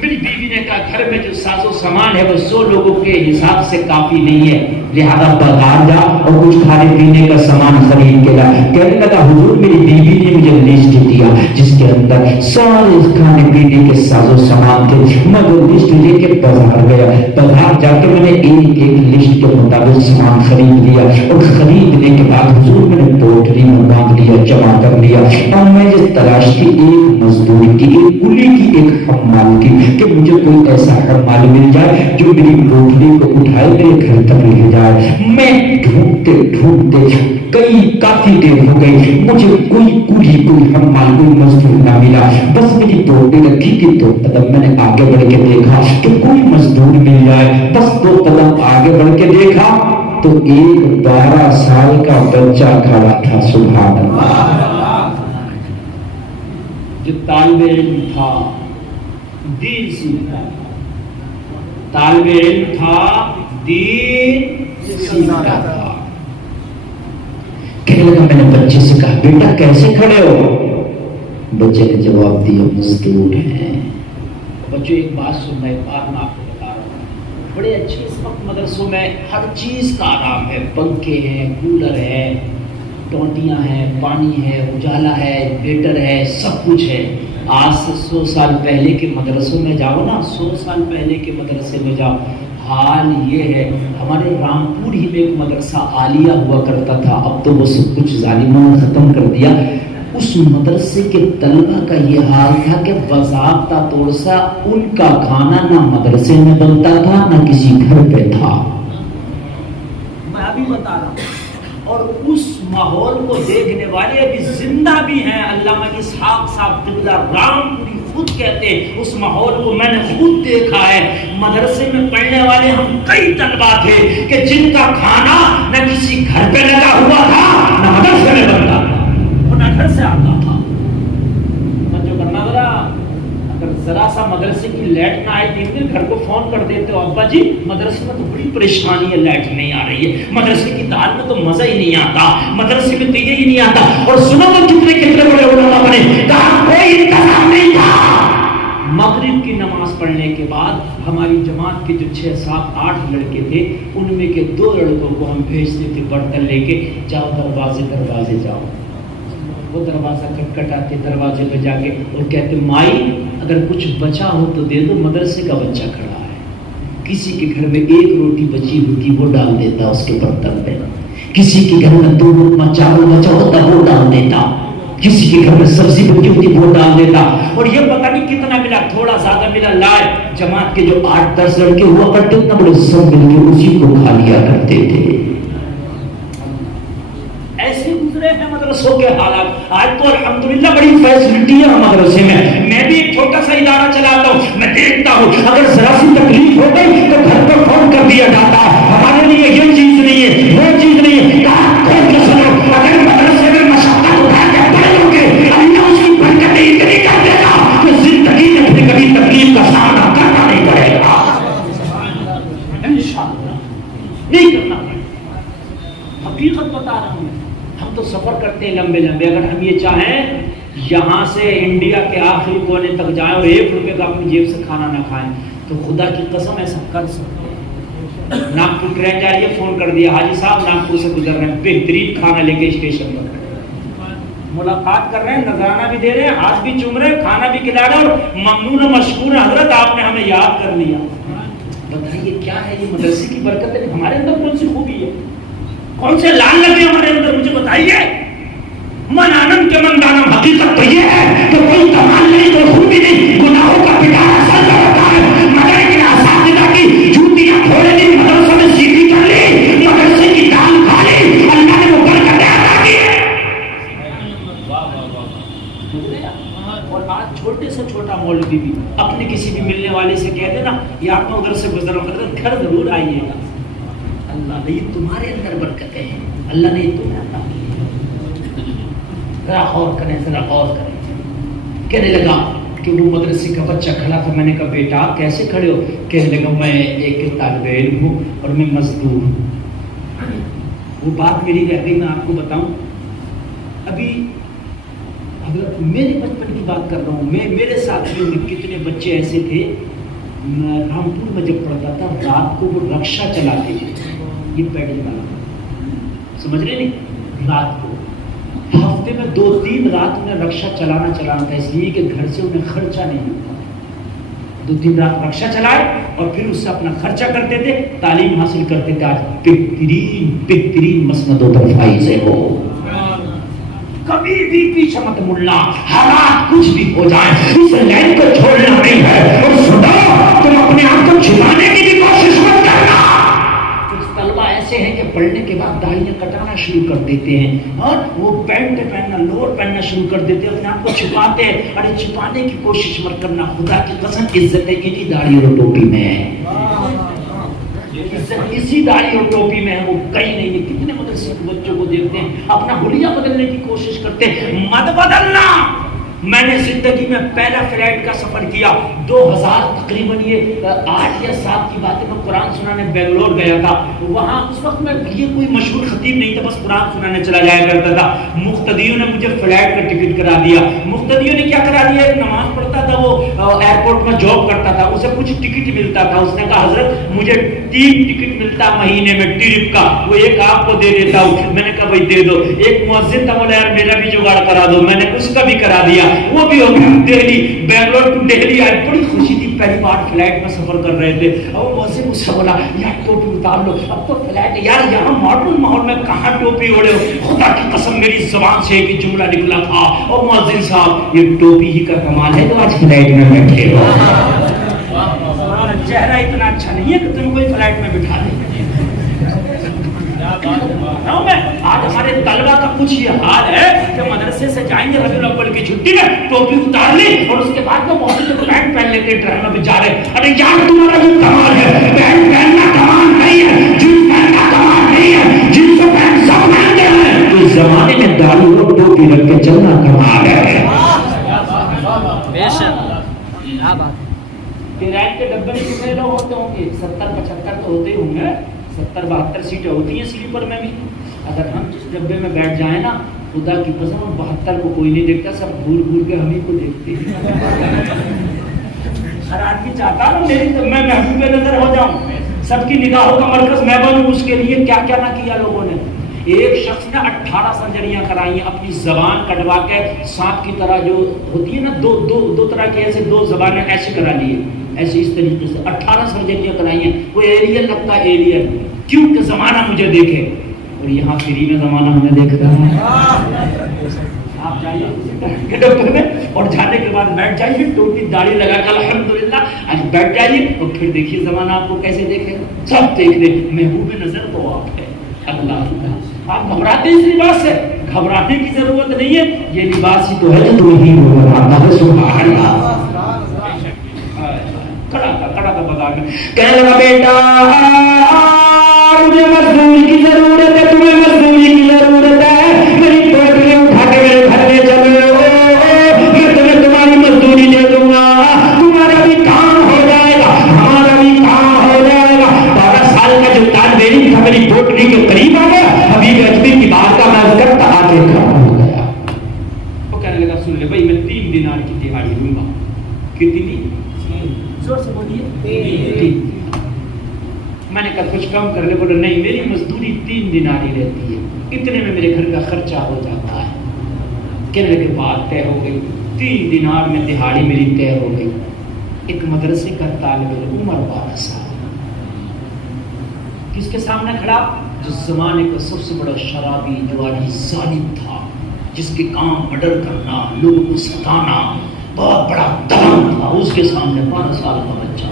میری بیوی نے کہا گھر گھر میں جو ساز و سامان ہے وہ 100 لوگوں کے حساب سے کافی نہیں ہے، لہذا بازار جا اور کچھ کھانے پینے کا سامان خرید کے لا۔ کہنے لگا حضور میری بیوی نے مجھے لسٹ دیا جس کے اندر سارے کھانے پینے کے ساز و سامان تھے، میں وہ لسٹ لے کے بازار گیا، بازار جا کے میں نے ایک لسٹ کے مطابق سامان خرید لیا، اور خریدنے کے بعد حضور میں نے پوٹلی میں باندھ لیا، جمع کر لیا، اور میں یہ تلاش کی ایک مزدور کی، ایک کلی کی، ایک حمال کی، کہ مجھے کوئی ایسا حمال مل جائے جو میری پوٹلی کو اٹھائے میرے گھر تک لے جائے۔ میں ڈھونڈتے کافی دیر ہو گئی، مجھے کوئی کلی، کوئی حمال، کوئی مزدور نہ ملا، بس میری پوٹلی رکھی تھی 2 قدم میں نے آگے بڑھ کے دیکھا کہ کوئی مزدور مل جائے، بس 2 قدم آگے بڑھ کے دیکھا تو ایک 12 سال کا بچہ کھڑا تھا۔ سبحان اللہ، جو طالب علم تھا، دین سیکھتا تھا، طالب علم تھا، دین سیکھتا تھا۔ کہنے لگا، میں نے بچے سے کہا بیٹا کیسے کھڑے ہو؟ بچے نے جواب دیا مزدور ہیں۔ بچوں ایک بات سننا، ایک بات میں آپ کو بتا رہا ہوں، بڑے اچھے اس وقت مدرسوں میں ہر چیز کا آرام ہے، پنکھے ہیں، کولر ہے، ٹونٹیاں ہیں، پانی ہے، اجالا ہے، انویٹر ہے، سب کچھ ہے۔ آج سے 100 سال پہلے کے مدرسوں میں جاؤ نا، 100 سال پہلے کے مدرسے میں جاؤ، حال یہ ہے۔ ہمارے رامپور ہی میں ایک مدرسہ عالیہ ہوا کرتا تھا، اب تو وہ سب کچھ ظالموں نے ختم کر دیا۔ اس مدرسے کے طلبہ کا یہ حال تھا کہ باضابطہ طور سے ان کا کھانا نہ مدرسے میں بنتا تھا نہ کسی گھر پہ تھا۔ میں ابھی بتا رہا ہوں، اور اس ماحول کو دیکھنے والے ابھی زندہ بھی ہیں۔ علامہ اسحاق صاحب قبلہ رامپوری خود کہتے ہیں اس ماحول کو میں نے خود دیکھا ہے۔ مدرسے میں پڑھنے والے ہم کئی طلبہ تھے کہ جن کا کھانا نہ کسی گھر پہ لگا ہوا تھا نہ مدرسے میں بنتا تھا، نہ گھر سے آتا تھا۔ جو کرنا ذرا، اگر ذرا سا مدرسے کی لائٹ نہ آئے دیکھتے گھر کو فون کر دیتے ہو، ابا جی مدرسے میں تو بڑی پریشانی ہے، لائٹ نہیں آ رہی ہے، مدرسے کی دال میں تو مزہ ہی نہیں آتا، مدرسے میں تو یہ ہی نہیں آتا۔ اور سنو تو کتنے بڑے علماء بنے، کہا کوئی انتظام نہیں تھا۔ مغرب کی نماز پڑھنے کے بعد ہماری جماعت کے جو 6 7 8 لڑکے تھے، ان میں کے 2 لڑکوں کو ہم بھیجتے تھے برتن لے کے، جاؤ دروازے جاؤ۔ وہ دروازہ کھٹکھٹاتے دروازے پہ جا کے اور کہتے مائی اگر کچھ بچا ہو تو دے دو، مدرسے کا بچہ کھڑا ہے۔ کسی کے گھر میں 1 روٹی بچی ہوتی وہ ڈال دیتا اس کے برتن پہ، کسی کے گھر میں 2 لقمہ چاول بچا ہوتا وہ ڈال دیتا، کسی کے گھر میں سبزی بچی ہوتی وہ ڈال دیتا۔ اور یہ پتہ نہیں کتنا ملا، تھوڑا زیادہ ملا، لائے جماعت کے جو 8 10 لڑکے ہوا کرتے اتنا بڑے سب مل کے اسی کو کھا لیا کرتے تھے۔ ایسے گزرے ہیں مدرسوں کے حالات۔ آج تو الحمدللہ بڑی فیسلٹی ہے مدرسے میں بھی ایک چھوٹا سا ادارہ چلاتا ہوں، میں دیکھتا ہوں اگر ذرا سی تکلیف ہو گئی تو گھر پر فون کر دیا جاتا ہے، ہمارے لیے یہ چیز نہیں ہے، وہ چیز نہیں ہے۔ کھول کے سنو، اگر مدرسے میں مشقت اٹھا کے پڑھ لو گے، اللہ اس کی برکتیں اتنی کر دے گا کہ زندگی میں پھر کبھی تکلیف کا سامنا کرنا نہیں پڑے گا، انشاءاللہ نہیں کرنا پڑے گا۔ حقیقت بتا رہا ہوں، ہم تو سفر کرتے ہیں لمبے، اگر ہم یہ چاہیں یہاں سے انڈیا کے آخری کونے تک جائیں اور 1 روپے کا اپنی جیب سے کھانا نہ کھائیں تو خدا کی قسم ایسا کر سکتے ہیں۔ ناگپور ٹرین جا رہی ہے، فون کر دیا حاجی صاحب ناگپور سے گزر رہے ہیں، بہترین کھانا لے کے اسٹیشن پر ملاقات کر رہے ہیں، نذرانہ بھی دے رہے ہیں، ہاتھ بھی چوم رہے ہیں، کھانا بھی کھلا رہے ہیں، اور ممنون و مشکور حضرت آپ نے ہمیں یاد کر لیا۔ بتائیے کیا ہے یہ مدرسے کی برکت ہے؟ ہمارے اندر کون سی خوبی ہے، کون سے لال لگے ہمارے اندر، مجھے بتائیے۔ من آنند کے من دانم، حقیقت تو یہ ہے کہ کوئی کمال نہیں، کوئی خوبی نہیں، گناہوں کا پٹارا سر پر رکھا ہے۔ مگر ایک اساتذہ کی جوتیاں تھوڑے دن مدرسوں میں سیدھی کر لی، مدرسے کی دال کھا لی، اللہ نے وہ برکتیں عطا کی ہے۔ اور آج چھوٹے سے چھوٹا مولوی بھی اپنے کسی بھی ملنے والے سے کہہ دے نا یا آپ ادھر سے گزر حضرت گھر ضرور آئیے گا، اللہ نے یہ تمہارے اندر برکتیں ہیں، اللہ نے یہ تمہیں عطا کی ہے۔ ذرا غور کریں، ذرا غور کریں۔ کہنے لگا کہ وہ مدرسے کا بچہ کھڑا تھا، میں نے کہا بیٹا آپ کیسے کھڑے ہو؟ کہنے لگا میں ایک طالب علم ہوں اور میں مزدور ہوں۔ وہ بات میری رہ گئی، میں آپ کو بتاؤں، ابھی حضرت میرے بچپن کی بات کر رہا ہوں، میرے ساتھیوں میں کتنے بچے ایسے تھے میں رامپور میں جب پڑھتا تھا رات کو وہ رکشا چلاتے تھے, یہ پیڈل والا, سمجھ رہے نہیں, رات کو ہفتے میں 2-3 رات انہیں رکشا چلانا تھا, اس لیے کہ گھر سے انہیں خرچہ نہیں ملتا. 2-3 رات رکشا چلائے اور پھر اس سے اپنا خرچہ کرتے تھے, تعلیم حاصل کرتے تھے. آج بہترین مسند و طرفائی سے ہو, کبھی بھی پیچھے مت مڑنا, حالات کچھ بھی ہو جائیں اس لائن کو چھوڑنا نہیں ہے. اور سنو, تم اپنے آپ کو چھپانے کی بھی کوشش مت کرنا. کچھ طلبہ ایسے ہیں کہ پڑھنے کے بعد داڑھیاں کٹانا شروع کر دیتے ہیں اور وہ پینٹ پہننا, لوور پہننا شروع کر دیتے ہیں, اپنے آپ کو چھپاتے ہیں. ارے چھپانے کی کوشش مت کرنا, خدا کی قسم عزت ہے انہی داڑھی اور ٹوپی میں ہے, اسی داڑھی اور ٹوپی میں ہے, وہ کہیں نہیں ہے. کتنے مدرسے کے بچوں کو دیکھتے ہیں اپنا حلیہ بدلنے کی کوشش کرتے ہیں, مت بدلنا. میں نے زندگی میں پہلا فلائٹ کا سفر کیا 2000 تقریباً یہ 8 یا 7 کی بات ہے. میں قرآن سنانے بنگلور گیا تھا. وہاں اس وقت میں یہ کوئی مشہور خطیب نہیں تھا, بس قرآن سنانے چلا جایا کرتا تھا. مقتدیوں نے مجھے فلائٹ کا ٹکٹ کرا دیا. مقتدیوں نے کیا کرا دیا, ایک نماز پڑھتا تھا, وہ ایئرپورٹ میں جاب کرتا تھا, اسے کچھ ٹکٹ ملتا تھا. اس نے کہا حضرت مجھے 3 ٹکٹ ملتا مہینے میں ٹرپ کا, وہ ایک آپ کو دے دیتا ہوں. میں نے کہا بھائی دے دو. ایک مؤذن تھا, بولا یار میرا بھی جگاڑ کرا دو. میں نے اس کا بھی کرا دیا, وہ بھی ہو گیا. دہلی, بنگلور ٹو دہلی آئے, بڑی خوشی تھی. پہلی بار فلائٹ میں سفر کر رہے تھے اور مؤذن مجھ سے بولا یار ٹوپی اتار لو, اب تو فلائٹ ہے. یار یہاں ماڈرن ماحول میں کہاں ٹوپی اوڑے ہو, خدا کی قسم میری زبان سے ایک جملہ نکلا تھا, اور مؤذن صاحب یہ ٹوپی ہی کا کمال ہے تو آج فلائٹ میں بیٹھے ہو. چہرہ اتنا اچھا نہیں ہے کہ تم کوئی فلائٹ میں بٹھا دے. آج ہمارے طلبہ کا کچھ یہ حال ہے کہ مدرسے سے جائیں گے ربیع الاول کی چھٹی میں, ٹوپی اتار لی اور اس کے بعد وہ بہت سے پینٹ پہن لیتے ٹرین میں جا رہے. ارے یار تمہارا جو کمال ہے, پینٹ پہننا کمال نہیں ہے, جینس پہننا کمال نہیں ہے, جینس و پینٹ سب پہنتے ہیں. اس زمانے میں داڑھی اور ٹوپی رکھ کے چلنا کمال ہے. بے شک, کیا بات ہے. ریل کے ڈبے میں کتنے لوگ ہوتے ہوں گے, 70-75 تو ہوتے ہی ہوں گے. 70-72 سیٹیں ہوتی ہیں سلیپر میں بھی. اگر ہم جس ڈبے میں بیٹھ جائیں نا, خدا کی قسم 72 کو کوئی نہیں دیکھتا, سب گھور گھور کے ہم ہی کو دیکھتے ہیں. ہر آدمی چاہتا نا میں محبوب نظر ہو جاؤں, سب کی نگاہوں کا مرکز میں بنوں. اس کے لیے کیا کیا نہ کیا لوگوں نے. ایک شخص نے 18 سرجریاں کرائی ہیں, اپنی زبان کٹوا کے سانپ کی طرح جو ہوتی ہے نا, دو طرح کے ایسے 2 زبانیں ایسے کرا لی ہے, ایسے اس طریقے سے 18 سرجریاں کرائی ہیں. وہ ایلین لگتا ہے, ایلین, کیونکہ زمانہ مجھے دیکھے. اور یہاں فری میں زمانہ ہمیں دیکھ رہا ہے. آپ جائیے ڈاکٹر میں اور جانے کے بعد بیٹھ جائیے, ٹوپی داڑھی لگا کر الحمدللہ آج بیٹھ جائیے, اور پھر دیکھیے زمانہ آپ کو کیسے دیکھے گا. سب دیکھ لیں, محبوب نظر تو آپ ہے. اللہ آپ گھبراتے اس لباس سے, گھبرانے کی ضرورت نہیں ہے, یہ لباس ہی تو ہے جو تمہیں بناتا ہے. سبحان اللہ. کڑا کا بازار میں کہنے لگا بیٹا مجھے مزدوری کی ضرورت ہے, تمہیں مزدوری کی ضرورت ہے, میری ٹوکری اٹھا کے میرے گھر لے چلو, میں تمہیں تمہاری مزدوری دے دوں گا, تمہارا بھی کام ہو جائے گا, ہمارا بھی کام ہو جائے گا. 12 سال کا جو طالب علم تھا میری ٹوکری کے قریب آ گیا, حبیب اجمی کی بات کا میں کرتا آ کے کھڑا ہو گیا. وہ کہنے لگا سن لے بھائی, میں 3 دینار کی دہاڑی دوں گا. کتنی؟ زور سے بولیے. میں نے کہا کچھ کم کر لے. بولے نہیں, میری مزدوری 3 دینار ہی رہتی ہے, اتنے میں میرے گھر کا خرچہ ہو جاتا ہے. کہنے لگے بات طے ہو گئی, 3 دینار میں دہاڑی میری طے ہو گئی. ایک مدرسے کا طالب علم عمر 12 سال کس کے سامنے کھڑا, جس زمانے کا سب سے بڑا شرابی جوانی ظالم تھا, جس کے کام مرڈر کرنا, لوگوں کو ستانا, بہت بڑا دلم تھا, اس کے سامنے 12 سال کا بچہ.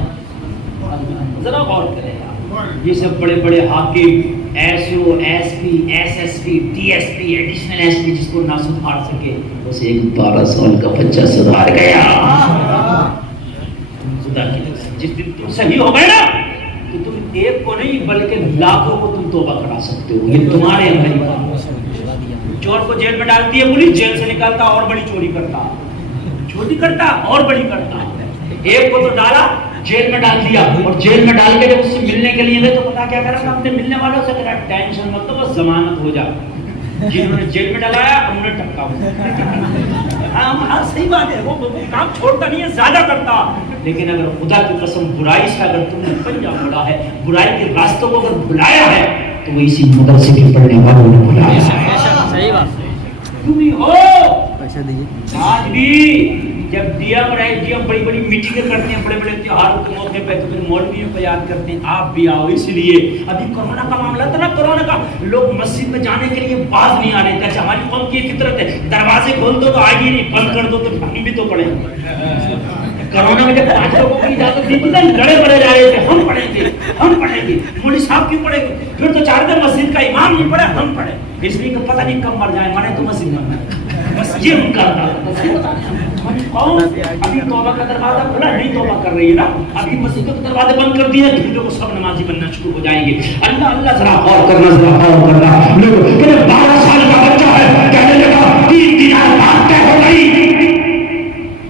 ذرا غور کریں, یہ سب بڑے بڑے حاکم, S O, S P, S S P, D S P, additional S P, جس کو نہ سدھار سکے, اسے ایک 12 سال کا بچہ سدھار گیا. خدا کی جس دن تم صحیح ہو گئے نا, تو تم ایک کو نہیں بلکہ لاکھوں کو تم توبہ کرا سکتے ہو. یہ تمہارے اندر ہی کام. چور کو جیل میں ڈالتی ہے پولیس, جیل سے نکالتا اور بڑی چوری کرتا, چھوٹی کرتا اور بڑی کرتا. ایک کو تو ڈالا, جیل میں ڈال دیا, اور جیل میں ڈال کے جب اس سے ملنے کے لیے گئے تو پتا کیا کرا, اپنے ملنے والوں سے کرا ٹینشن مت, بس ضمانت ہو جا. جنہوں نے جیل میں ڈالایا انہوں نے ٹپکا. ہاں صحیح بات ہے، وہ کام چھوڑتا نہیں ہے، زیادہ کرتا، لیکن اگر خدا کی قسم برائی سے اگر تم نے پنجا موڑا ہے، برائی کے راستوں کو اگر بھلایا ہے، تو وہ اسی مدرسے کے پڑھنے والوں نے بھلایا ہے۔ صحیح بات، تم ہی ہو پیسہ دیجیے۔ آج بھی جب دیا بڑھائی جی ہم بڑی بڑی میٹنگیں کرتے ہیں، بڑے بڑے تہواروں کے موقع پہ، تو پھر مولویوں کو یاد کرتے ہیں، آپ بھی آؤ۔ اس لیے ابھی کورونا کا معاملہ تھا نا، کورونا کا، لوگ مسجد میں جانے کے لیے باز نہیں آ رہے تھے۔ ہماری قوم کی فطرت ہے، دروازے کھول دو تو آئیے نہیں، بند کر دو تو ہم بھی تو پڑھیں۔ کورونا میں جب 5 لوگوں کی اجازت دی تھی نا، لڑے پڑے جا رہے تھے، ہم پڑھیں گے ہم پڑھیں گے، مولوی صاحب کیوں پڑھیں گے؟ پھر تو 4 دن مسجد کا امام نہیں پڑھے، ہم پڑھے، اس لیے کہ پتہ نہیں کب مر جائیں، مرے تو مسجد میں بس یہ ان کا قوم ابھی توبہ کا دروازہ کھلا نہیں، توبہ کر رہی ہے نا، ابھی مسجد کے دروازے بند کر دیے، پھر لوگ سب نمازی بننا شروع ہو جائیں گے۔ اللہ اللہ ذرا غور کرنا، ذرا غور کرنا۔ لوگ کہ 12 سال کا بچہ ہے، کہنے لگا 3 دینار بات طے ہو گئی۔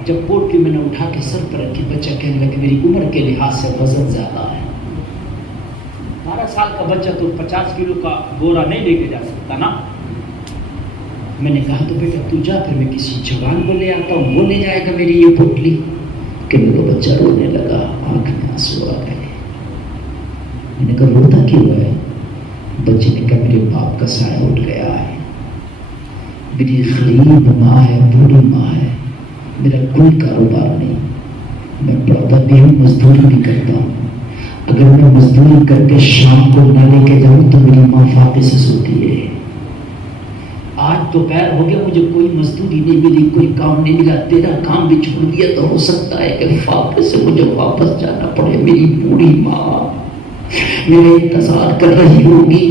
جب کوٹ کی میں نے اٹھا کے سر پر رکھی، بچہ کہنے لگا میری عمر کے لحاظ سے وزن زیادہ ہے۔ 12 سال کا بچہ تو 50 کلو کا بورا نہیں لے کے جا سکتا نا۔ میں نے کہا تو بیٹا تو جا، پھر میں کسی جوان کو لے آتا ہوں، وہ لے جائے گا میری یہ پوٹلی۔ کہ میرا بچہ رونے لگا، آنکھ میں آنسو آ گئے۔ میں نے کہا روتا کیوں ہے؟ بچے نے کہا میرے باپ کا سایہ اٹھ گیا ہے، میری غریب ماں ہے، بوڑھی ماں ہے، میرا کوئی کاروبار نہیں، میں پڑھتا بھی ہوں، مزدوری بھی کرتا ہوں، اگر میں مزدوری کر کے شام کو نہ لے کے جاؤں تو میری ماں فاقے سے سوتی ہے۔ آج دوپہر ہو گیا، مجھے کوئی مزدوری نہیں ملی، کوئی کام نہیں ملا، تیرا کام بھی چھوڑ دیا تو ہو سکتا ہے کہ فاقے سے مجھے واپس جانا پڑے۔ میری بوڑھی ماں میرے انتظار کر رہی ہوگی۔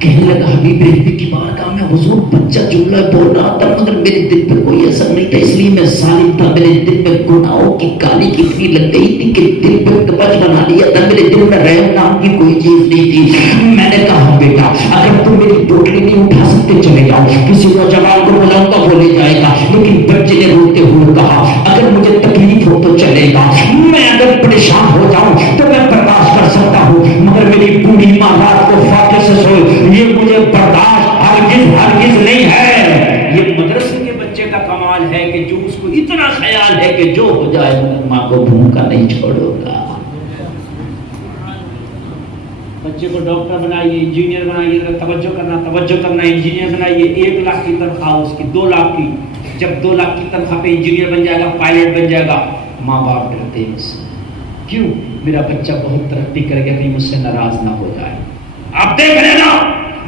کہنے لگا حبیب رحمی کی بارگاہ میں حضور بچہ جملہ بول رہا تھا، مگر میرے دل پہ کوئی اثر نہیں تھا، اس لیے میں ظالم تھا، میرے دل میں گناہوں کی کالی کتنی لگ گئی تھی کہ دل پہ کبج بنا لیا تھا، میرے دل میں رحم نام کی کوئی چیز نہیں تھی۔ میں نے کہا بیٹا اگر تم میری پوٹلی نہیں اٹھا سکتے چلے جاؤ، کسی نوجوان کو بلاؤں گا وہ لے جائے گا، لیکن بچے نے روتے ہوئے کہا اگر مجھے تکلیف ہو تو چلے گا، میں اگر پریشان ہو جاؤں تو میں برداشت کر سکتا ہوں، مگر میری بوڑھی ماں رات کو فاقے سے سوئے یہ مجھے برداشت ہرگز نہیں ہے۔ یہ مدرسے کے بچے کا کمال ہے کہ جو اس کو اتنا خیال ہے کہ جو ہو جائے مگر ماں کو بھوکا نہیں چھوڑو گا۔ بچے کو ڈاکٹر بنائیے، انجینئر بنائیے، توجہ کرنا، انجینئر بنائیے، 1 لاکھ کی تنخواہ اس کی، 2 لاکھ کی، جب 2 لاکھ کی تنخواہ پہ انجینئر بن جائے گا، پائلٹ بن جائے گا، ماں باپ ڈرتے ہیں اس سے، کیوں؟ میرا بچہ بہت ترقی کر گیا، کہیں مجھ سے ناراض نہ ہو جائے۔ آپ دیکھ لینا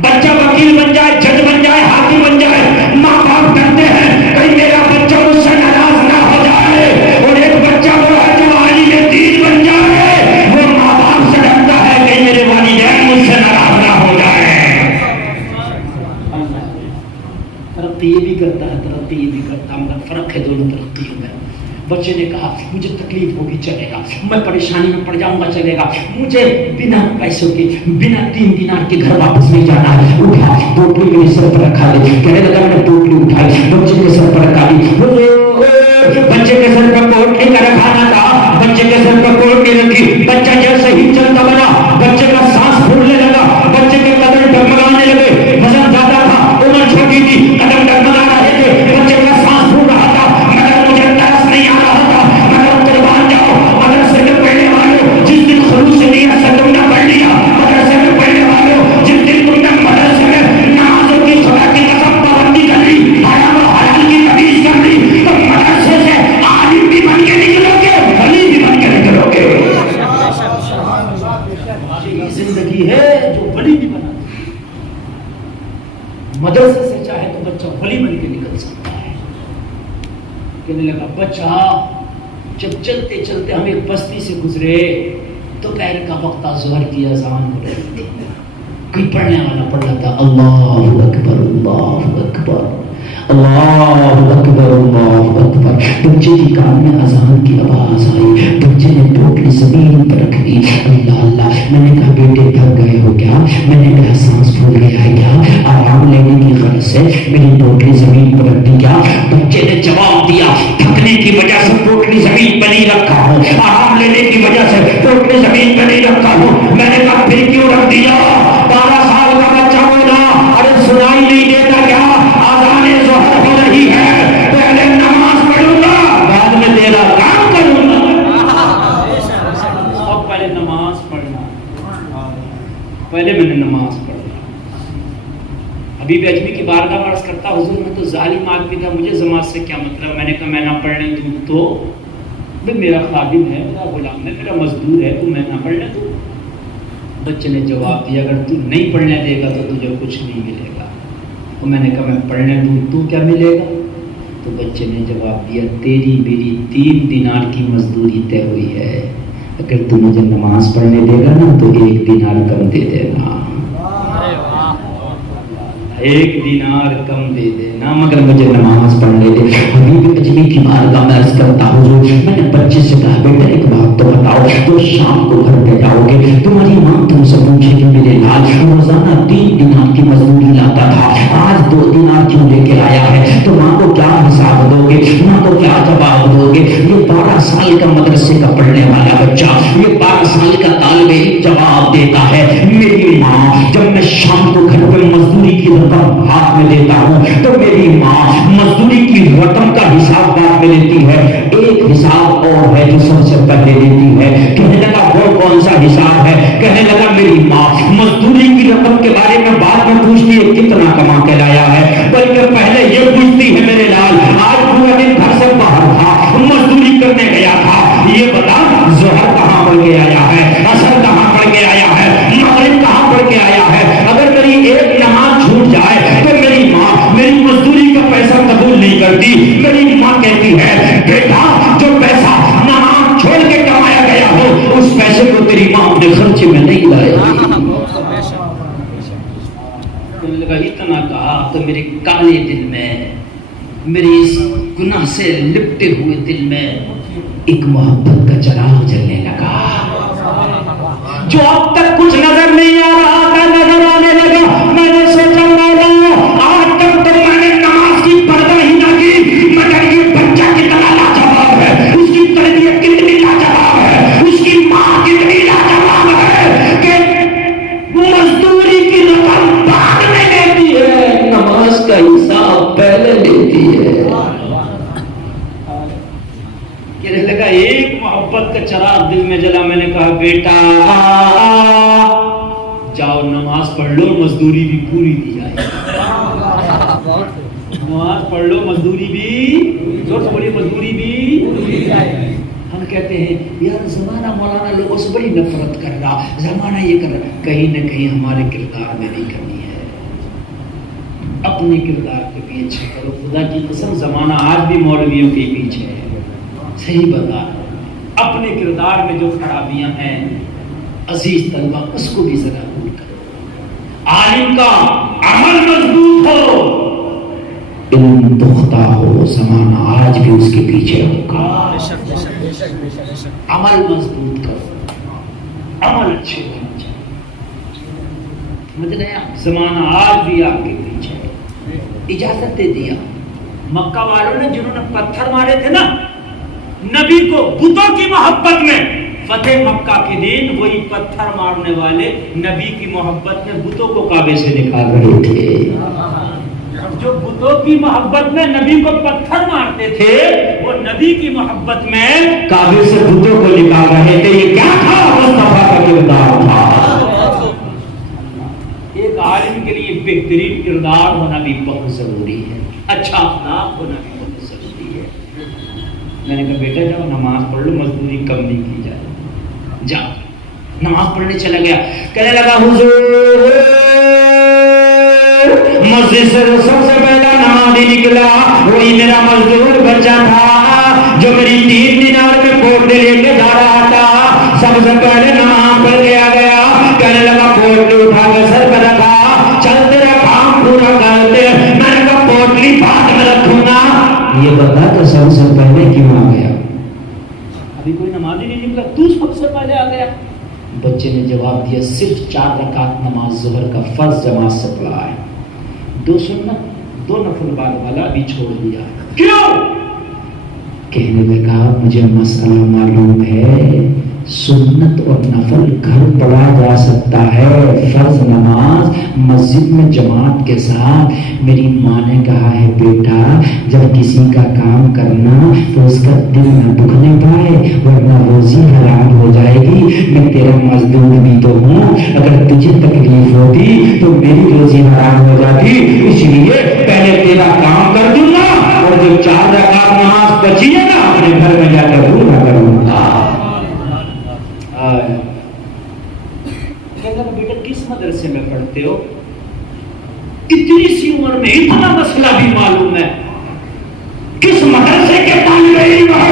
بچہ وکیل بن جائے، جج بن جائے، حاکم بن جائے، ماں باپ ڈرتے ہیں کہیں میرا بچہ مجھ سے ناراض نہ ہو جائے، اور ایک بچہ وہ ہے جو عالم دین بن جائے، وہ ماں باپ سے ڈرتا ہے کہ میرے والدین مجھ سے ناراض نہ ہو جائے۔ ترقی یہ بھی کرتا ہے، ترقی یہ بھی کرتا ہے، مگر فرق ہے دونوں ترقیوں میں۔ بچے نے کہا مجھے تکلیف ہوگی چلے گا، میں پریشانی میں پڑ جاؤں گا چلے گا، مجھے بنا پیسوں کے، بنا 3 دینار کے گھر واپس نہیں جانا ہے۔ اٹھا پوٹلی میرے سر پر رکھا دے، کہنے لگا میں نے پوٹلی اٹھائی، بچے کے سر پر رکھا دی، بچے کے سر پر پوٹلی کا رکھانا تھا، بچے کے سر پر پوٹلی رکھی، بچہ جیسے ہی چلتا بنا، بچے کا سانس پھولنے لگا، بچے کے قدم ڈگمگانے لگے، وزن زیادہ تھا، عمر چھوٹی تھی، قدم ڈگمگا رہے تھے، بچے کا سانس پھول رہا تھا، مگر مجھے ترس نہیں آ رہا تھا۔ مگر قربان جاؤ مدرسے میں پڑھنے والوں، جس دن خلوص سے نہیں تم نے پڑھ لیا، مدرسے میں پڑھنے والوں جس دن تم نے مدرسے میں نمازوں کی خدا کی قسم پابندی کر لی، حرام و حلال کی تمیز کر لی، تو مدرسے سے عالم بھی بن کے نکلو گے، ولی بھی بن کے نکلو گے۔ یہ زندگی ہے جو ولی بھی بنا، مدرسے سے چاہے تو بچہ ولی بن کے نکل سکتا ہے۔ کہنے لگا بچہ جب چلتے چلتے ہم ایک بستی سے گزرے، دوپہر کا وقت تھا، ظہر کی اذان ہو رہی تھی، کوئی پڑھنے والا پڑھ رہا تھا اللہ اکبر اللہ اکبر اللہ اکبر اللہ اکبر۔ بچے کی کان میں اذان کی آواز آئی، بچے نے پوٹلی زمین پر رکھ دی، اللہ اللہ۔ میں نے کہا بیٹے تھک گئے ہو کیا؟ میں نے کہا سانس پھول گیا ہے کیا؟ آرام لینے کی غرض سے میری پوٹلی زمین پر رکھ دی کیا؟ بچے نے جواب دیا تھکنے کی وجہ سے پوٹلی زمین پر نہیں رکھا ہوں، آرام لینے کی وجہ سے پوٹلی زمین پر نہیں رکھا ہوں۔ میں نے کہا پھر کیوں رکھ دیا؟ 12 سال کا بچہ بولا ارے سنائی نہیں دیتا کیا؟ آذان ظہر ہو رہی ہے، پہلے ظالم آدمی تھا، مجھے جماعت سے کیا مطلب، میں نے کہا میں نہ پڑھنے دوں تو بھائی میرا خادم ہے، میرا غلام ہے، میرا مزدور ہے، تو میں نہ پڑھنے دوں؟ بچے نے جواب دیا اگر تو نہیں پڑھنے دے گا تو تجھے کچھ نہیں ملے گا۔ اور میں نے کہا میں پڑھنے دوں تو کیا ملے گا؟ تو بچے نے جواب دیا تیری میری 3 دینار کی مزدوری طے ہوئی ہے، اگر تو مجھے نماز پڑھنے دے گا نا تو 1 دینار کم دے دینا، 1 دینار کم دے دینا، مگر مجھے نماز پڑھنے دے۔ حبیب اجمی کی بارگاہ میں عرض کرتا ہوں میں نے بچے سے کہا بیٹا ایک بات تو بتاؤ، تو شام کو گھر پہ جاؤ گے تمہاری ماں تم سے پوچھے کہ میرے لال روزانہ 3 دینار کی مزدوری لاتا تھا، آج 2 دینار کیوں لے کے آیا ہے؟ تو ماں کو کیا حساب دو گے؟ ماں کو کیا جواب دو گے؟ یہ 12 سال کا مدرسے کا پڑھنے والا بچہ، یہ 12 سال کا طالب علم جواب دیتا ہے میری ماں جب میں شام کو گھر پہ مزدوری کی رقم ہاتھ میں دیتا ہوں تو میری ماں مزدوری کی رقم کا حساب بعد میں لیتی ہے، ایک حساب اور ہے جو سب سے پہلے لیتی ہے۔ کہنے لگا وہ کون سا حساب ہے؟ کہنے لگا میری ماں مزدوری کی رقم کے بارے میں بعد میں پوچھتی ہے کتنا کما کے لایا ہے، بلکہ پہلے یہ پوچھتی ہے میرے لال آج پورا دن گھر سے باہر تھا، مزدوری کرنے گیا تھا، یہ بتا ظہر کہاں پڑھ کے آیا ہے، عصر کہاں پڑھ کے آیا ہے، مغرب کہاں پڑھ کے آیا ہے؟ اگر میری ایک نماز چھوٹ جائے تو میری ماں میری مزدوری کا پیسہ قبول نہیں کرتی۔ میری ماں کہتی ہے بیٹا جو پیسہ نماز چھوڑ کے کمایا گیا ہو اس پیسے کو تیری ماں اپنے خرچے میں نہیں لائے گی۔ اتنا کہا تو میرے کالے دل میں، میرے اس گناہ سے لپٹے ہوئے دل میں ایک محبت کا چراغ جلنے لگا، جو اب تک کچھ نظر نہیں آ رہا تھا نظر آنے لگا۔ میں نے سوچا مولا آج تک تو میں نے نماز کی پردہ ہی نہ کی، مگر یہ بچہ کتنا لاجواب ہے، اس کی تربیت کتنی لاجواب ہے، اس کی ماں کتنی لاجواب ہے کہ مزدوری کی رقم بعد میں لیتی ہے، نماز کا حساب پہلے لیتی ہے۔ کہنے لگا ایک محبت کا چراغ دل میں جلا۔ میں نے کہا بیٹا جاؤ نماز پڑھ لو، مزدوری بھی پوری دی جائے، نماز پڑھ لو مزدوری بھی، زور سے بولیے مزدوری بھی۔ ہم کہتے ہیں یار زمانہ مولانا لوگوں سے بڑی نفرت کر رہا، زمانہ یہ کر رہا، کہیں نہ کہیں ہمارے کردار میں نہیں کمی ہے، اپنے کردار کو بھی اچھا کرو۔ خدا کی قسم زمانہ آج بھی مولویوں کے پیچھے ہے، صحیح بتا، اپنے کردار میں جو خرابیاں ہیں عزیز طلبہ اس کو بھی ذرا دور کرو۔ عالم کا عمل مضبوط ہو، علم پختہ ہو، زمانہ آج بھی اس کے پیچھے ہوگا۔ عمل مضبوط کرو، عمل اچھے ہونے چاہیے، مطلب زمانہ آج بھی آپ کے پیچھے ہے۔ اجازت دے دیا مکہ والوں نے جنہوں نے پتھر مارے تھے نا نبی کو بتوں کی محبت میں، فتح مکہ کے دن وہی پتھر مارنے والے نبی کی محبت میں بتوں کو کعبے سے نکال رہے تھے۔ جو بتوں کی محبت میں نبی کو پتھر مارتے تھے وہ نبی کی محبت میں کعبے سے بتوں کو نکال رہے تھے۔ یہ کیا تھا؟ مصطفیٰ کا کردار تھا۔ ایک عالم کے لیے بہترین کردار ہونا بھی بہت ضروری ہے، اچھا اخلاق ہونا بھی بہت ضروری ہے۔ میں نے کہا بیٹا جاؤ نماز پڑھ لو، مزدوری کم نہیں کی جائے، جا نماز پڑھنے چلا گیا۔ کہنے لگا حضور مسجد سے سب سے پہلا نمازی نکلا وہی میرا مزدور بچہ تھا جو میری 3 دینار میں کوٹ لے کے جا رہا تھا، سب سے پہلے نماز پڑھ کے آ گیا۔ کہنے لگا پوٹلی اٹھا کے سر پہ رکھا، چل تیرا کام پورا کرتے۔ میں نے کہا پوٹلی بعد میں رکھوں گا، یہ بتا کہ سب سے پہلے کیوں آ گیا؟ ابھی کوئی نماز ہی نہیں نکلا، تو سب سے پہلے آ گیا۔ بچے نے جواب دیا صرف 4 رکعت نماز ظہر کا فرض جماعت سے پڑھا ہے، 2 سنت 2 نفل بعد والا ابھی چھوڑ دیا۔ کیوں؟ کہنے لگا مجھے مسئلہ معلوم ہے، سنت اور نفل گھر پڑھا جا سکتا ہے، فرض نماز مسجد میں جماعت کے ساتھ۔ میری ماں نے کہا ہے بیٹا جب کسی کا کام کرنا تو اس کا دل نہ دکھنے پائے ورنہ روزی حرام ہو جائے گی. میں تیرا مزدور بھی تو ہوں, اگر تجھے تکلیف ہوتی تو میری روزی حرام ہو جاتی, اس لیے پہلے تیرا کام کر دوں گا اور جو 4 رکعت نماز بچی ہے نا اپنے گھر میں جا کر پورا کروں گا. بیٹا کس مدرسے میں پڑھتے ہو؟ اتنی سی عمر میں اتنا مسئلہ بھی معلوم ہے. کس مدرسے کے طالب علم ہو؟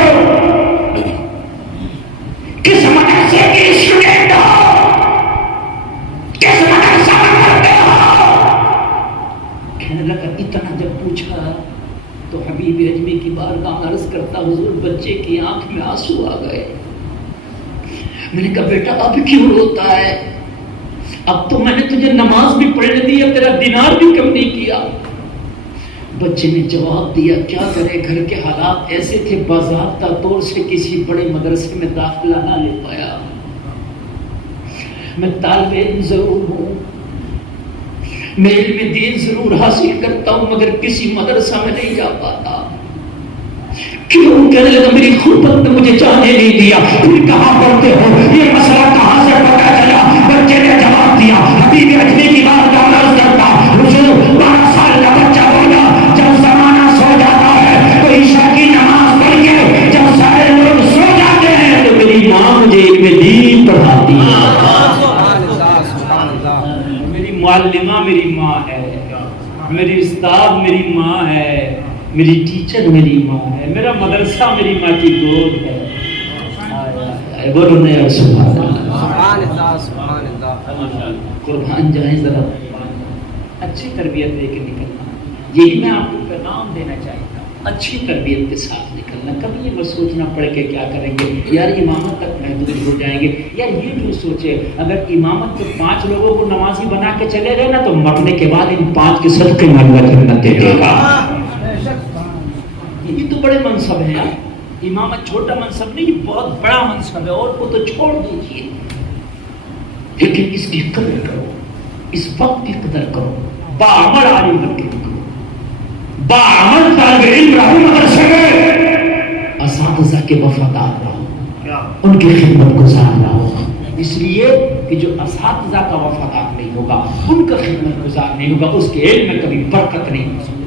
کس مدرسے کے اسٹوڈنٹ ہو؟ کس مدرسہ میں پڑھتے ہو؟ کہنے لگا اتنا جب پوچھا تو حبیب اجمی کی بارگاہ میں عرض کرتا, حضور بچے کی آنکھ میں آنسو آ گئے. میں نے کہا بیٹا اب کیوں روتا ہے؟ اب تو میں نے تجھے نماز بھی پڑھنے دی ہے, تیرا دینار بھی کم نہیں کیا. بچے نے جواب دیا کیا کرے, گھر کے حالات ایسے تھے, باضابطہ طور سے کسی بڑے مدرسے میں داخلہ نہ لے پایا. میں طالب علم ضرور ہوں, میں علم دین ضرور حاصل کرتا ہوں, مگر کسی مدرسہ میں نہیں جا پاتا. کیوں؟ کہنے لگا میری غربت نے مجھے جانے نہیں دیا. پھر کہاں پڑھتے ہو, یہ مسئلہ کہاں سے پتا چلا؟ بچے نے جواب دیا, حبیب اجمی کی بات کا عرض کرتا, حضور 12 سال کا بچہ ہوگا, جب زمانہ سو جاتا ہے تو عشاء کی نماز پڑھ کے جب سارے لوگ سو جاتے ہیں تو میری ماں مجھے علم دین پڑھاتی ہے. میری معلمہ میری ماں ہے, میری استاد میری ماں ہے, میری ٹیچر میری ماں ہے, میرا مدرسہ میری ماں کی گود ہے. بولو نہیں سبحان اللہ, سبحان اللہ. قربان جائیں ذرا اچھی تربیت دے کے نکلنا. یہی میں آپ کو پیغام دینا چاہتا ہوں, اچھی تربیت کے ساتھ نکلنا. کبھی یہ بس سوچنا پڑے کہ کیا کریں گے یار, امامت تک محدود ہو جائیں گے. یار یہ کیوں سوچے, اگر امامت تو 5 لوگوں کو نمازی بنا کے چلے گئے نا تو مرنے کے بعد ان 5 کے صدقے میں اللہ جنت دے دے گا. یہی تو بڑے منصب ہیں یار. امامت چھوٹا منصب نہیں, یہ بہت بڑا منصب ہے, اور کو تو چھوڑ دیجیے, لیکن اس کی قدر کرو, اس وقت کی قدر کرو. باعمل عالم بن کے نکلو, باعمل طالب علم رہو مدرسے میں, اساتذہ کے وفادار رہو, ان کی خدمت گزار رہو. اس لیے کہ جو اساتذہ کا وفادار نہیں ہوگا, ان کا خدمت گزار نہیں ہوگا, اس کے علم میں کبھی برکت نہیں ہو سکتی.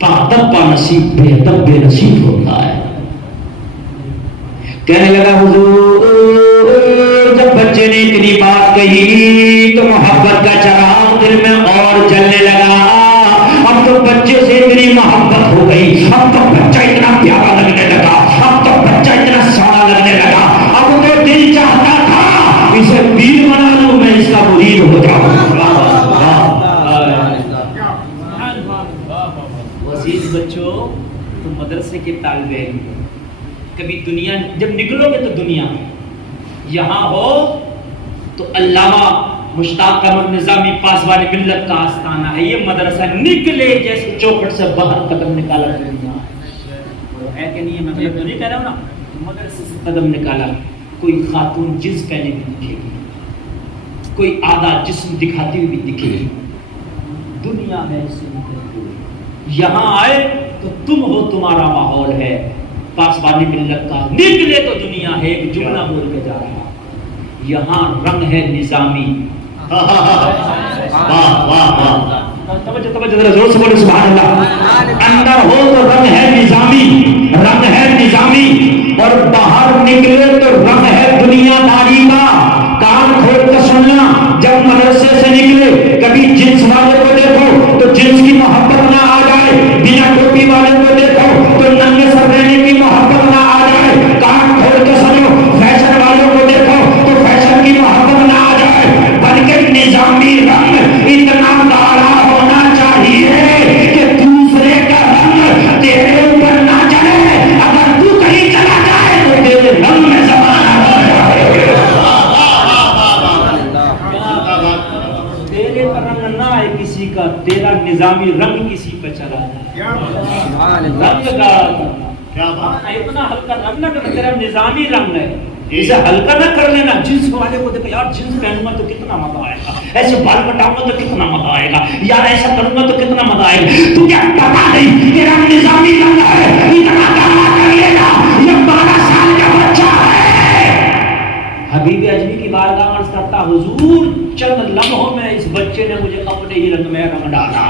پادب با نصیب بے ادب بے نصیب ہوتا ہے. کہنے لگا حضور جب بچے نے اتنی بات کہی تو محبت کا چراغ دل میں اور جلنے لگا. اب تو بچے سے اتنی محبت ہو گئی, اب تو بچہ اتنا پیارا لگنے لگا, اب تو بچہ اتنا سونا لگنے لگا. اب تو دل چاہتا تھا اسے پیر بنا لوں, میں اس کا مرید ہو جاؤں. عزیز بچوں, تم مدرسے کے طالب علم, کبھی دنیا جب نکلو گے تو دنیا میں یہاں ہو تو علامہ مشتاق احمد نظامی پاسبان ملت کا آستانہ ہے. یہ مدرسہ نکلے جیسے چوکھٹ سے باہر قدم نکالا ہے کہ نہیں؟ میں تو نہیں کہہ رہا ہوں نا, مدرسے سے قدم نکالا, کوئی خاتون جنس پہنے بھی دکھے گی, کوئی آدھا جسم دکھاتی ہوئی بھی دکھے گی. دنیا میں یہاں آئے تو تم ہو, تمہارا ماحول ہے. پاسبانی ملت کا نکلے تو دنیا ہے. ایک جملہ بول کے جا رہا, یہاں رنگ ہے نظامی. زور سے بولے سبحان اللہ. اندر ہو تو رنگ ہے نظامی, رنگ ہے نظامی, اور باہر نکلے تو رنگ ہے دنیا داری کا. کان کھول کر سننا, جب مدرسے سے نکلے کبھی جنس والے کو دیکھو تو جنس کی محبت نہ آ جائے, بنا ٹوپی والے کو دیکھو تو ننگے سر رہنے کی محبت نہ آ جائے. کان کھول کے سنو, فیشن والوں کو دیکھو تو فیشن کی محبت نہ آ جائے, بلکہ نظامی رنگ اتنا گاڑھا ہونا چاہیے کہ دوسرے کا رنگ تیرے اوپر نہ چڑھے. اگر تو کہیں چلا جائے تو تیرے رنگ میں زمانہ ہو جائے. تیرے پر رنگ نہ آئے کسی کا, تیرا نظامی رنگ کسی پہ چلا جائے. رنگ گاڑھا کرنا, اتنا ہلکا رنگ نہ کرنا, تیرا نظامی رنگ ہے. اسے ہلکا نہ کر لینا. جنس والے کو دیکھو یار جنس پہنوں گا تو کتنا مزہ آئے گا, ایسے بال کٹاؤں گا تو کتنا مزہ آئے گا, یار ایسا کروں گا تو کتنا مزہ آئے گا. تجھے پتا نہیں تیرا نظامی لگا ہے, اتنا کر لے گا, یہ 12 سال کا بچہ ہے. حبیب اجمی کی بارگاہ میں عرض کرتا حضور چند لمحوں میں اس بچے نے مجھے اپنے ہی رنگ میں رنگ ڈالا,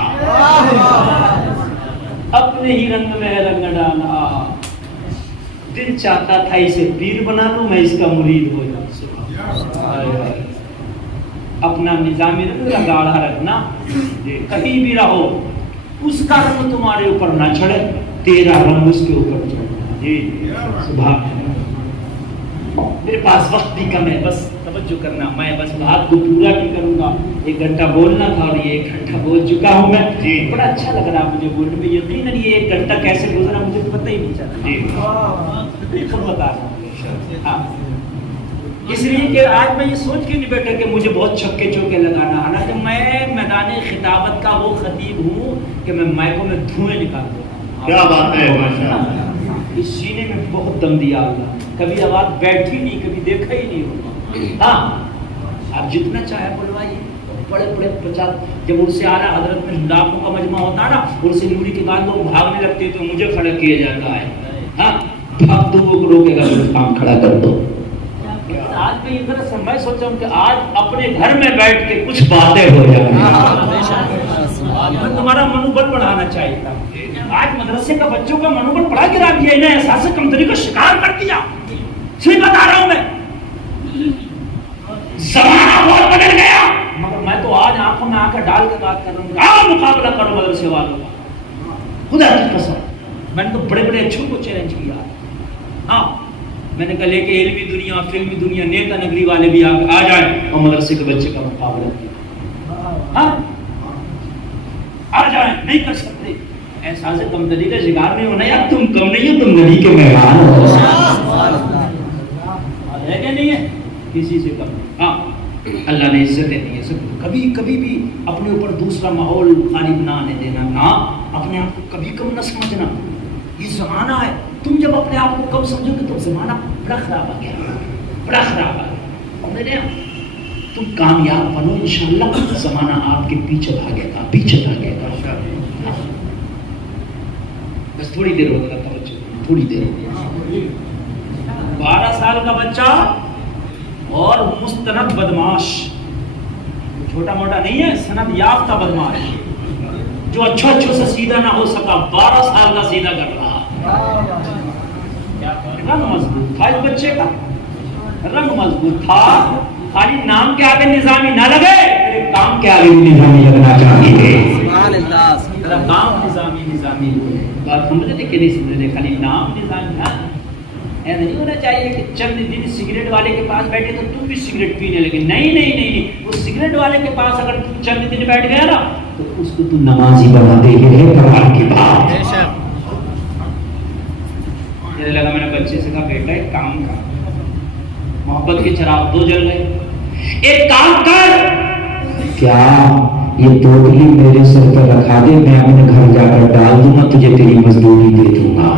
اپنے ہی رنگ میں رنگ ڈالا. دل چاہتا تھا اسے پیر بنا لوں, میں اس کا مرید ہو جاؤں. اپنا نظامی رنگ کا گاڑھا رکھنا, کہیں بھی رہو اس کا رنگ تمہارے اوپر نہ چڑھے, تیرا رنگ اس کے اوپر چڑھے. جی سبحان اللہ. میرے پاس وقت بھی کم ہے, بس توجہ کرنا, میں بس بات کو پورا بھی کروں گا. 1 گھنٹہ بولنا تھا اور یہ 1 گھنٹہ بول چکا ہوں میں. بڑا اچھا لگ رہا مجھے بولنے میں, یقیناً یہ 1 گھنٹہ کیسے گزرا مجھے پتہ ہی نہیں چلا. بالکل بتا رہا ہوں. اس لیے کہ آج میں یہ سوچ کے نہیں بیٹھا کہ مجھے بہت چھکے چوکے لگانا, حالانکہ میں میدان خطابت کا وہ خطیب ہوں کہ میں مائکوں میں دھوئیں نکال دوں. کیا بات ہے, ماشاءاللہ. اس سینے میں بہت دم دیا اللہ, کبھی آواز بیٹھی نہیں, کبھی دیکھا ہی نہیں ہوگا. ہاں آپ جتنا چاہے بلوائیے, بڑے بڑے 50 جب ان سے آنا حضرت میں لاکھوں کا مجمع ہوتا نا, ان سے نوری کے بعد لوگ بھاگنے لگتے تو مجھے کھڑا کیا جاتا ہے. ہاں بھاگ دو وہ روکے گا, کام کھڑا کر دو. آج میں ادھر سے میں سوچا ہوں کہ آج اپنے گھر میں بیٹھ کے کچھ باتیں ہو جائیں. تمہارا منوبل بڑھانا چاہیے تھا. آج مدرسے کا بچوں کا منوبل بڑھا گرا دیا, انہیں احساس کمتری کا شکار کر دیا. صحیح بتا رہا ہوں میں, زمانہ بہت بدل گیا. مگر میں تو آج آنکھوں میں آنکھیں ڈال کے بات کر رہا ہوں, آؤ مقابلہ کرو مدرسے والوں کا. خدا کی قسم میں نے تو بڑے بڑے اچھوں کو چیلنج کیا. ہاں میں نے کہا لے کے علمی دنیا, فلمی دنیا, نیتا نگری والے بھی آ جائیں اور مدرسے کے بچے کا مقابلہ کیا. ہاں آ جائیں, نہیں کر سکتے. احساس کمتری کا شکار نہیں ہونا یار, تم کم نہیں ہو, تم نبی کے مہمان ہو. ہے کہ نہیں ہے کسی سے کم. ہاں اللہ نے عزتیں دی ہے سب. کبھی کبھی بھی اپنے اوپر دوسرا ماحول غالب نہ آنے دینا, نہ اپنے آپ کو کبھی کم نہ سمجھنا. یہ زمانہ ہے, تم جب اپنے آپ کو کم سمجھو گے تو زمانہ بڑا خراب آ گیا, بڑا خراب آ گیا. میرے تم کامیاب بنو انشاءاللہ, زمانہ آپ کے پیچھے بھاگے گا, پیچھے بھاگے گا. بس تھوڑی دیر ہوگا, توجہ تھوڑی دیر ہوگی. 12 سال کا بچہ اور مستند بدماش, چھوٹا موٹا نہیں ہے, سند یافتہ بدماش, جو اچھا سے سیدھا نہ ہو سکا, 12 سال کا سیدھا کر رہا. رنگ مضبوط تھا اس بچے کا, رنگ مضبوط تھا. خالی نام کے آگے نظامی نہ لگے, میرے کام کے آگے بھی نظامی لگنا چاہیے. میرا کام نظامی بات سمجھ رہے کہ نہیں سمجھ رہے, خالی نام نظامی. ہاں ایسا نہیں ہونا چاہیے کہ چند دن سگریٹ والے کے پاس بیٹھے تو تم بھی سگریٹ پینے لگے. نہیں نہیں نہیں, اس سگریٹ والے کے پاس اگر تم چند دن بیٹھ گیا نا تو اس کو تم نمازی بنا دے گی قرآن کی بات. یہ لگا میں نے بچے سے کہا بیٹا ایک کام کر, محبت کے چراغ 2 جل گئے, ایک کام کر. کیا یہ توتلی میرے سر پر رکھا دے, میں اپنے گھر جا کر ڈال دوں گا, تجھے تیری مزدوری دے دوں گا.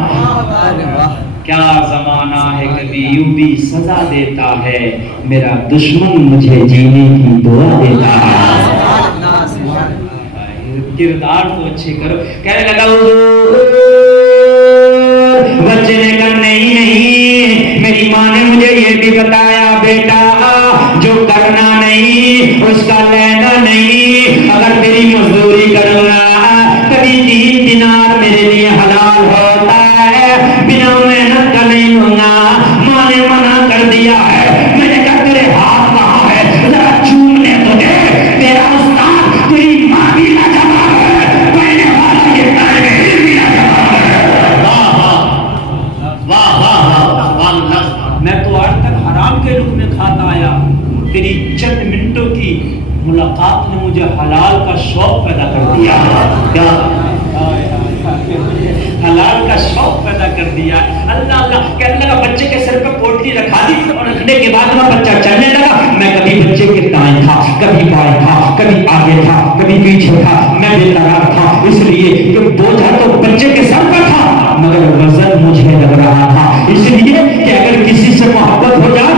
کیا زمانہ ہے کبھی یوں بھی سزا دیتا ہے, میرا دشمن مجھے جینے کی دعا دیتا ہے. کردار تو اچھے کرو. کہنے لگا بچے نے کہا نہیں نہیں, میری ماں نے مجھے یہ بھی بتایا بیٹا جو کرنا نہیں اس کا لینا نہیں. اگر تیری مزدوری کروں گا کبھی 3 دینار میرے لیے حلال ہوتا ہے, بنا محنت کا نہیں لوں گا. ماں نے منع کر دیا ہے. میں نے کہا تیرے ہاتھ کہاں ہے, ذرا چومنے تو دے. تیرا استاد تیری ماں بھی لاجواب ہے, پہلے والا یہ طالب علم بھی لاجواب ہے. واہ واہ واہ. میں تو آج تک حرام کے لقمے کھاتا آیا, تیری چند منٹوں کی ملاقات نے مجھے حلال کا شوق پیدا کر دیا. کیا حلال کا شوق پیدا کر دیا. اللہ اللہ کہنے لگا, بچے کے سر پہ پوٹلی رکھا دی اور رکھنے کے بعد وہ بچہ چلنے لگا. میں کبھی بچے کے دائیں تھا, کبھی بائیں تھا, کبھی آگے تھا, کبھی پیچھے تھا. میں بے قرار تھا اس لیے کہ بوجھا تو بچے کے سر پر تھا, مگر وزن مجھے لگ رہا تھا. اس لیے کہ اگر کسی سے محبت ہو جائے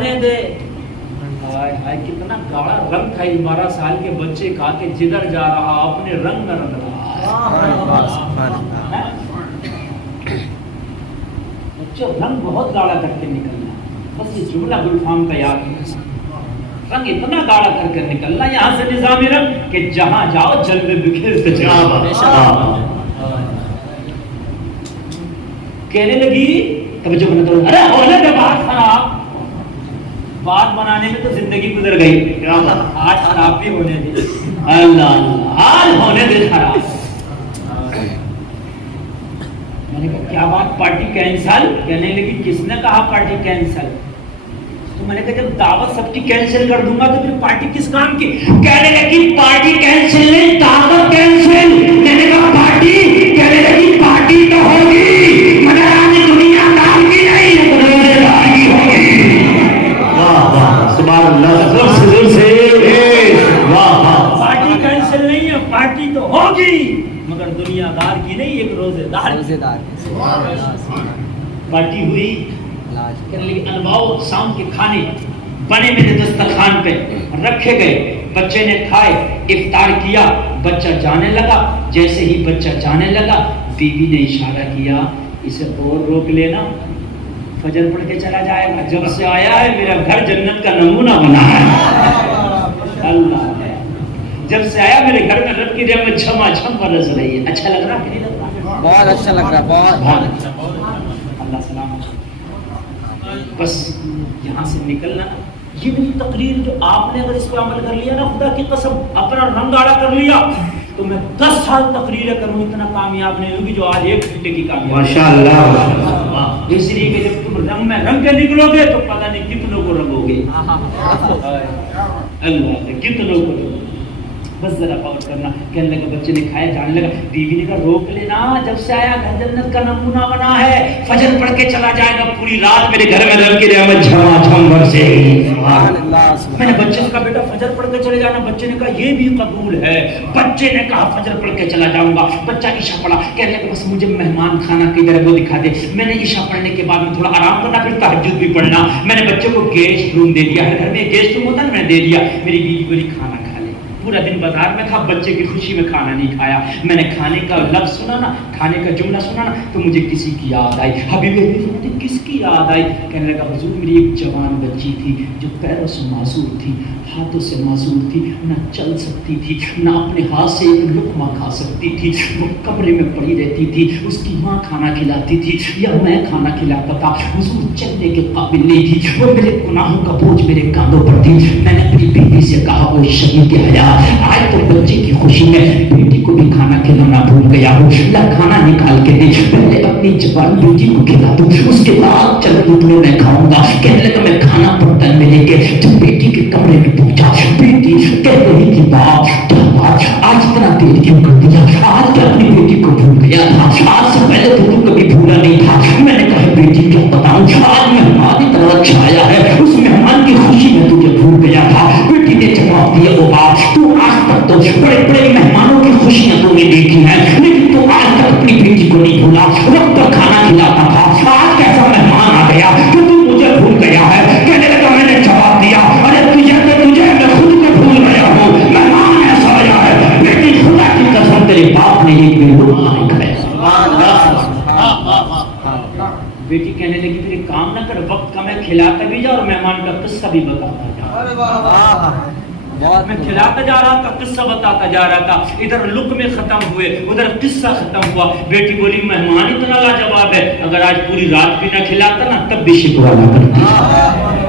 ہونے دے. ہائے ہائے کتنا گاڑا رنگ تھا اس 12 سال کے بچے کا کہ جدھر جا رہا اپنے رنگ میں رنگ رہا. بچوں رنگ بہت گاڑا کر کے نکلنا. بس یہ جملہ گلفام کا یاد ہے. رنگ اتنا گاڑا کر کے نکلنا یہاں سے نظام رنگ کہ جہاں جاؤ جلوے بکھیرتے چلو. کہنے لگی توجہ کرنا تو ارے ہونے دے بات خراب. بات بنانے میں تو زندگی گزر گئی. آج خراب بھی ہونے دے. اللہ آج ہونے دے خراب. میں نے کہا کیا بات پارٹی کینسل. کہنے لگی کس نے کہا پارٹی کینسل. تو میں نے کہا جب دعوت سب کی کینسل کر دوں گا تو پھر پارٹی کس کام کی. کہنے لگی پارٹی کینسل نہیں دعوت کینسل. میں نے کہا پارٹی. کہنے لگی پارٹی تو ہوگی مگر آج دنیا دار کی نہیں روزے دار کی ہوگی. واہ واہ سبحان اللہ. زور سے واہ واہ. پارٹی کینسل نہیں ہے پارٹی تو ہوگی مگر دنیا دار کی نہیں ایک روزے دار. پارٹی ہوئی. کہنے لگی انواع و اقسام کے کھانے بنے میرے دسترخوان پہ رکھے گئے. بچے نے کھائے افطار کیا. بچہ جانے لگا. جیسے ہی بچہ جانے لگا بیوی نے اشارہ کیا اسے اور روک لینا فجر پڑھ کے چلا جائے گا. جب سے آیا ہے میرا گھر جنت کا نمونہ بنا ہے. اللہ جب سے آیا میرے گھر میں رب کی رحمت چھما چھم برس رہی ہے. اچھا لگ رہا کہ نہیں لگ رہا. بہت اچھا لگ رہا. بہت اللہ سلامت. بس یہاں سے نکلنا. یہ میری تقریر جو آپ نے اگر اس پہ عمل کر لیا نا خدا کی قسم اپنا رنگ گاڑا کر لیا تو میں 10 سال تقریریں کروں اتنا کامیاب نہیں ہوگی جو آج 1 گھنٹے کی کامیاب. ماشاءاللہ. اس لیے کہ جب تم رنگ میں رنگ کے نکلو گے تو پتہ نہیں کتنوں کو رنگو گے. اللہ کتنوں کو. بس ذرا غور کرنا. کہنے لگا بچے نے کھایا جانے لگا. بیوی نے کہا روک لینا جب سے آیا گھر جنت کا نمونہ بنا ہے. فجر پڑھ کے چلا جائے گا پوری رات میرے گھر میں رب کی رحمت چھما چھم برسے گی. میں نے بچے سے کہا بیٹا فجر پڑھ کے چلے جانا. بچے نے کہا یہ بھی قبول ہے. بچے نے کہا فجر پڑھ کے چلا جاؤں گا. بچہ عشاء پڑھا. کہنے لگا بس مجھے مہمان کھانا کدھر ہے وہ دکھا دے. میں نے عشاء پڑھنے کے بعد میں تھوڑا آرام کرنا پھر تہجد بھی پڑھنا. میں نے بچے کو گیسٹ روم دے دیا. گھر میں گیسٹ روم ہوتا ہے میں نے دے دیا. میری بیوی کو نہیں کھانا پورا دن بازار میں تھا. بچے کی خوشی میں کھانا نہیں کھایا. میں نے کھانے کا لفظ سنا نا کھانے کا جملہ سنا نا تو مجھے کسی کی یاد آئی. حبیب کس کی یاد آئی. کہنے لگا حضور میری ایک جوان بچی تھی جو پیروں سے معذور تھی ہاتھوں سے معذور تھی نہ چل سکتی تھی نہ اپنے ہاتھ سے ایک لقمہ کھا سکتی تھی. وہ کمرے میں پڑی رہتی تھی. اس کی ماں کھانا کھلاتی تھی یا میں کھانا کھلاتا تھا. حضور چلنے کے قابل نہیں تھی. وہ میرے گناہوں کا بوجھ میرے کاندھوں پر تھی. میں نے اپنی بیوی سے کہا وہ شہید حیا آج تو بچے کی خوشی میں بیٹی کو بھی کھانا کھلانا بھول گیا ہوں. لا کھانا نکال کے دے. پہلے اپنی جوان بیٹی کو کھلا دوں اس کے بعد چل میں میں کھاؤں گا. کہنے لگا میں کھانا برتن میں لے کے جب بیٹی کے کمرے میں پہنچا بیٹی کہہ رہی تھی باپ کیا بات آج اتنا دیر کیوں کر دیا. آج کیا اپنی بیٹی کو بھول گیا تھا. آج سے پہلے تو کبھی بھولا نہیں تھا. میں نے کہا بیٹی کیا بتاؤں آج مہمان کی طرح چھایا ہے اس مہمان کی خوشی میں تجھے بھول گیا تھا. بیٹی نے جواب دیا وہ باپ تو آج تک تو بڑے بڑے مہمانوں کی خوشیاں تو نے دیکھی ہیں لیکن تو آج تک اپنی بیٹی کو نہیں بھولا. وقت پر کھانا کھلاتا تھا. آج کیسا مہمان آ گیا کہ تو مجھے بھول گیا ہے. کہنے لگا میں نے جواب دیا ارے تجھے میں خود کو بھول گیا ہوں. مہمان ایسا آیا ہے بیٹی خدا کی قسم تیرے باپ نے ایک بھی لقمہ نہیں کھایا. بیٹی کہنے لگی پھر ایک کام نہ کر وقت کا میں کھلاتا بھی جا اور مہمان کا قصہ بھی بتاتا جا. میں کھلاتا جا رہا تھا قصہ بتاتا جا رہا تھا. ادھر لقمے ختم ہوئے ادھر قصہ ختم ہوا. بیٹی بولی مہمان اتنا لاجواب ہے اگر آج پوری رات بھی نہ کھلاتا نا تب بھی شکر ادا کرتا.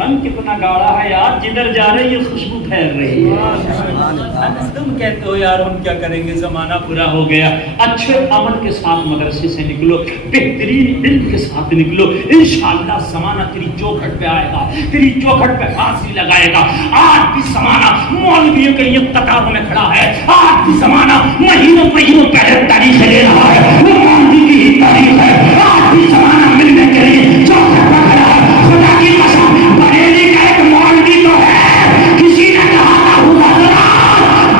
رنگ کتنا گاڑا ہے یار. جدھر جا رہی ہے خوشبو پھیل رہی ہے. تم کہتے ہو یار ہم کیا کریں گے زمانہ برا ہو گیا. اچھے عمل کے ساتھ مدرسے سے نکلو بہترین علم کے ساتھ نکلو انشاءاللہ زمانہ تیری چوکھٹ پہ آئے گا تیری چوکھٹ پہ پھانسی لگائے گا. آج بھی زمانہ مولویوں کے لیے قطاروں میں کھڑا ہے. آج بھی زمانہ مہینوں پہلے تاریخ لے رہا ہے وہ مولوی کی ہی تاریخ ہے. آج بھی زمانہ ملنے کے لیے چوکھٹ پہ کھڑا ہے. خدا کی قسم بریلی کا ایک مولوی تو ہے کسی نے کہا تھا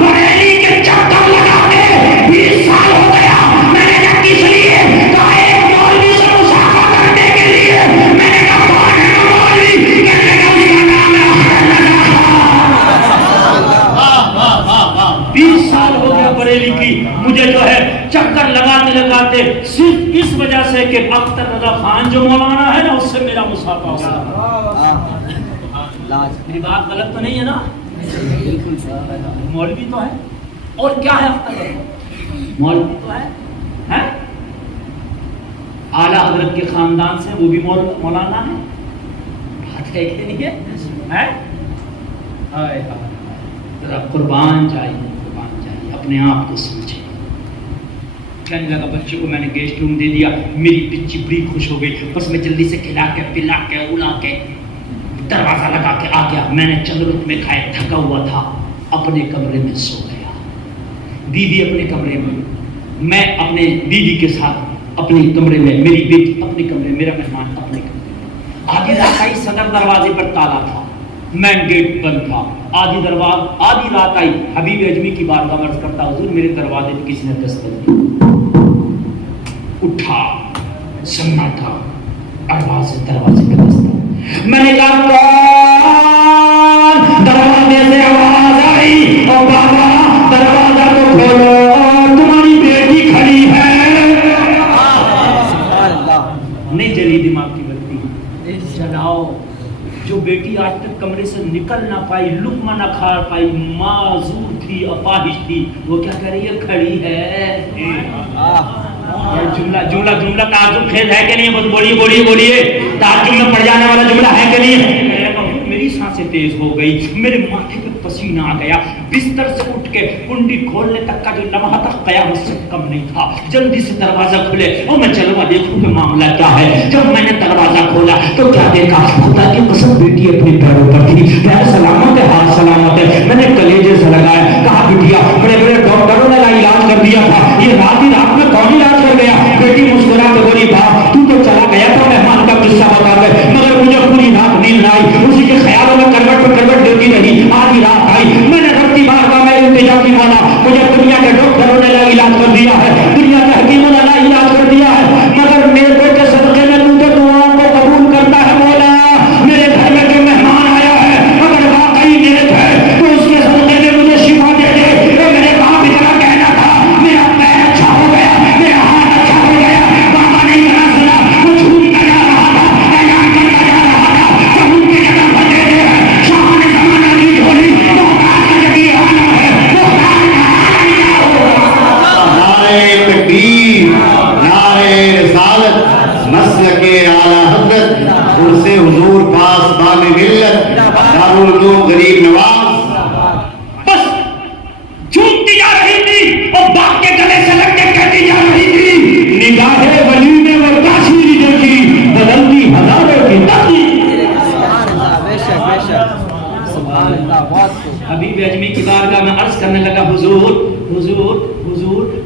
بریلی کے چکر لگاتے 20 سال ہو گیا. میں نے کہا کس لیے کہا ایک مولوی سے مسافہ کرنے کے لیے. میں نے کہا کون ہے جاتے صرف اس وجہ سے کہ اختر رضا خان جو مولانا ہے نا اس سے میرا مسافہ ہو گیا. میری بات غلط تو نہیں ہے نا؟ بالکل مولوی تو ہے. اور کیا ہے اختر رضا؟ مولوی تو ہے. اعلیٰ حضرت کے خاندان سے وہ بھی مولانا ہے. بات ہے کہ نہیں ہے؟ ذرا قربان جائیے اپنے آپ کو سمجھے. کہنے لگا بچے کو میں نے گیسٹ روم دے دیا, میری بچی بڑی خوش ہو گئی, بس میں جلدی سے کھلا کے پلا کے اڑا کے دروازہ لگا کے آ گیا. میں نے چند لقمے کھائے, تھکا ہوا تھا, اپنے کمرے میں سو گیا. بیوی اپنے کمرے میں, میں اپنے بیوی کے ساتھ اپنے کمرے میں, میری بیٹی اپنے کمرے, میرا مہمان اپنے کمرے میں. آدھی رات آئی, صدر دروازے پر تالا تھا, مین گیٹ بند تھا. آدھی رات آئی, حبیب اجمی کی بارگاہ میں عرض کرتا حضور میرے دروازے پہ کسی نے دستک دی. اٹھا, سناٹا, دروازے پہ دستک. میں نے کہا دروازے سے آواز آئی, اور بابا دروازہ تو کھولو, تمہاری بیٹی کھڑی ہے. نہیں جلی دماغ کی بتی, جلاؤ. جو بیٹی آج تک کمرے سے نکل نہ پائی, لقمہ نہ کھا پائی, معذور تھی, اپاہج تھی, وہ کیا کہہ رہی ہے؟ کھڑی ہے. جملہ تعجب خیز ہے کہ نہیں؟ بس بولیے. تعجب میں پڑ جانے والا جملہ ہے کہ نہیں؟ میری سانسیں تیز ہو گئی, میرے ماتھے پہ پسینہ آ گیا. بستر سے اٹھ کے کنڈی کھولنے تک کا جو لمحہ تھا قیامت سے کم نہیں تھا. جلدی سے دروازہ کھلے اور میں چلوا دیکھوں کہ معاملہ کیا ہے. جب میں نے دروازہ کھولا تو کیا دیکھا, خدا کی قسم بیٹی اپنے پیروں پر تھی, پیر سلامت ہے, ہاتھ سلامت ہے. میں نے کلیجے سے لگایا, کہا بیٹیا بڑے ڈاکٹروں نے علاج کر دیا تھا, یہ رات میں کون علاج کر گیا؟ بیٹی مسکرا کے بولی باپ تو چلا گیا تھا مہمان کا قصہ بتا دے, مگر مجھے پوری رات نیند نہ آئی. اسی کے خیالوں میں کروٹ پہ کروٹ دیتی رہی. آدھی رات آئی, میں نے رکھتی بارگاہ میں التجا کی مانا, مجھے دنیا کے ڈاکٹروں نے علاج کر دیا ہے, دنیا کے حکیموں نے علاج کر دیا ہے, مگر میرے بیٹے صدقے میں تو دعاؤں کو قبول کرتا ہے. مولا میرے گھر میں جو مہمان آیا ہے اگر واقعی نیک ہے تو اس کے صدقے میں مجھے شفا دے دے. میرے باپ اتنا کہنا تھا, میرا پیر اچھا ہو گیا, میرا ہاتھ اچھا ہو گیا. بابا نہیں کہنا سنا, وہ جھومتا جا رہا تھا, اعلان کرتا جا رہا تھا, سب ان کی جگہ پر دے دے. شاہ نے زمانہ کی جھولی محتاج کا جبھی آنا ہے, محتاج کا آنا ہو. نعرہ تکبیر, نعرہ رسالت, مسلک اعلیٰ حضرت, عرص حضور پاسبان ملت, دارالعلوم غریب نواز. بس جھومتی جا رہی تھی اور باپ کے گلے سے لگ کے کہتی جا رہی تھی, نگاہ ولی نے وہ تاثیر دیکھی, بدلتی ہزاروں کی تاثیر. حبیب اجمی کی بارگاہ میں عرض کرنے لگا, حضور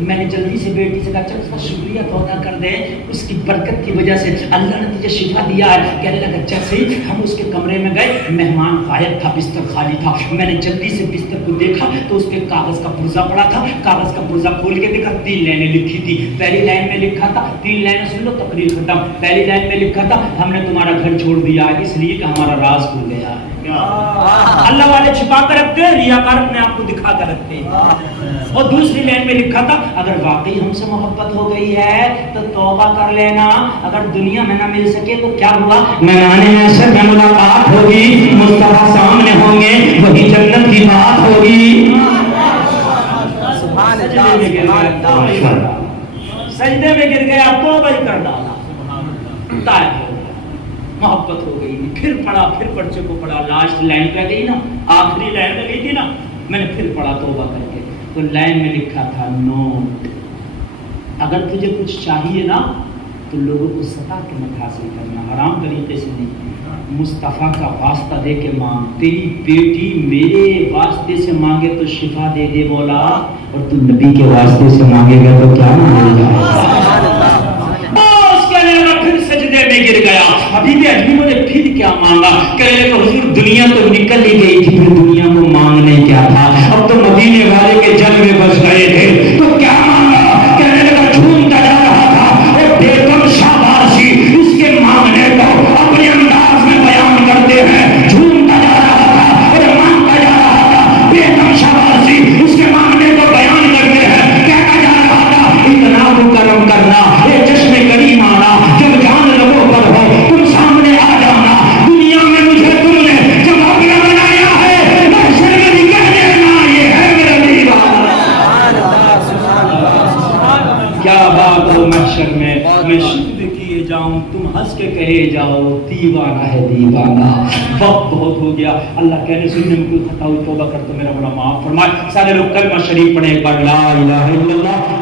میں نے جلدی سے بیٹی سے کہا چل اس کا شکریہ تو ادا کر دیں, اس کی برکت کی وجہ سے اللہ نے تجھے شفا دیا ہے. کہنے لگا جیسے ہی ہم اس کے کمرے میں گئے, مہمان غائب تھا, بستر خالی تھا. میں نے جلدی سے بستر کو دیکھا تو اس پہ کاغذ کا پرزہ پڑا تھا. کاغذ کا پرزہ کھول کے دیکھا, 3 لائنیں لکھی تھی. پہلی لائن میں لکھا تھا, 3 لائنیں سن لو تقریر ختم. پہلی لائن میں لکھا تھا, ہم نے تمہارا گھر چھوڑ دیا ہے اس لیے کہ ہمارا راز کھل گیا ہے. اللہ والے چھپا کر رکھتے ہیں, ریاکار اپنے آپ کو دکھا کر رکھتے ہیں. اور دوسری لائن میں لکھا تھا, اگر واقعی ہم سے محبت ہو گئی ہے تو توبہ کر لینا, اگر دنیا میں نہ مل سکے تو کیا ہوا, میدان محشر میں ملاقات ہوگی, مصطفیٰ سامنے ہوں گے, وہی جنت کی بات ہوگی. سجدے میں گر گیا, توبہ ہی کر ڈالا, طائب ہو گیا, محبت ہو گئی. پھر پڑھا, پھر پرچے کو پڑھا, لاسٹ لائن پہ گئی نا, آخری لائن پہ گئی تھی نا, میں نے پھر پڑھا توبہ کر کے, تو لائن میں لکھا تھا نوٹ, اگر تجھے کچھ چاہیے نا تو لوگوں کو ستا کے مت حاصل کرنا, حرام طریقے سے نہیں. مصطفیٰ کا واسطہ دے کے مانگ, تیری بیٹی میرے واسطے سے مانگے تو شفا دے دے مولا, اور تو نبی کے واسطے سے مانگے گا تو کیا مانگے گا. پھر سجدے میں گر گیا. حبیب اجمی نے پھر کیا مانگا, کہنے لگا حضور دنیا تو نکل ہی گئی تھی, پھر دنیا کو مانگنے کیا تھا, اب تو مدینے والے کے جل میں بس گئے تھے, تو کیا مانگا. کہنے لگا جھومتا جا رہا تھا, اور بیگم شاباشی اس کے مانگنے کو اپنے انداز میں بیان کرتے ہیں. جھومتا جا رہا تھا اور مانگتا جا رہا تھا, بیگم شاباشی اس کے مانگنے کو بیان کرتے ہیں. کہتا جا رہا تھا اتنا تو کرم کرنا دیوانہ ہے دیوانہ. وقت بہت ہو گیا. اللہ کہنے سننے میں کوئی خطا ہوئی توبہ کر تو میرا بڑا معاف فرمائے. سارے لوگ کلمہ شریف پڑھیں ایک بار لا الہ الا اللہ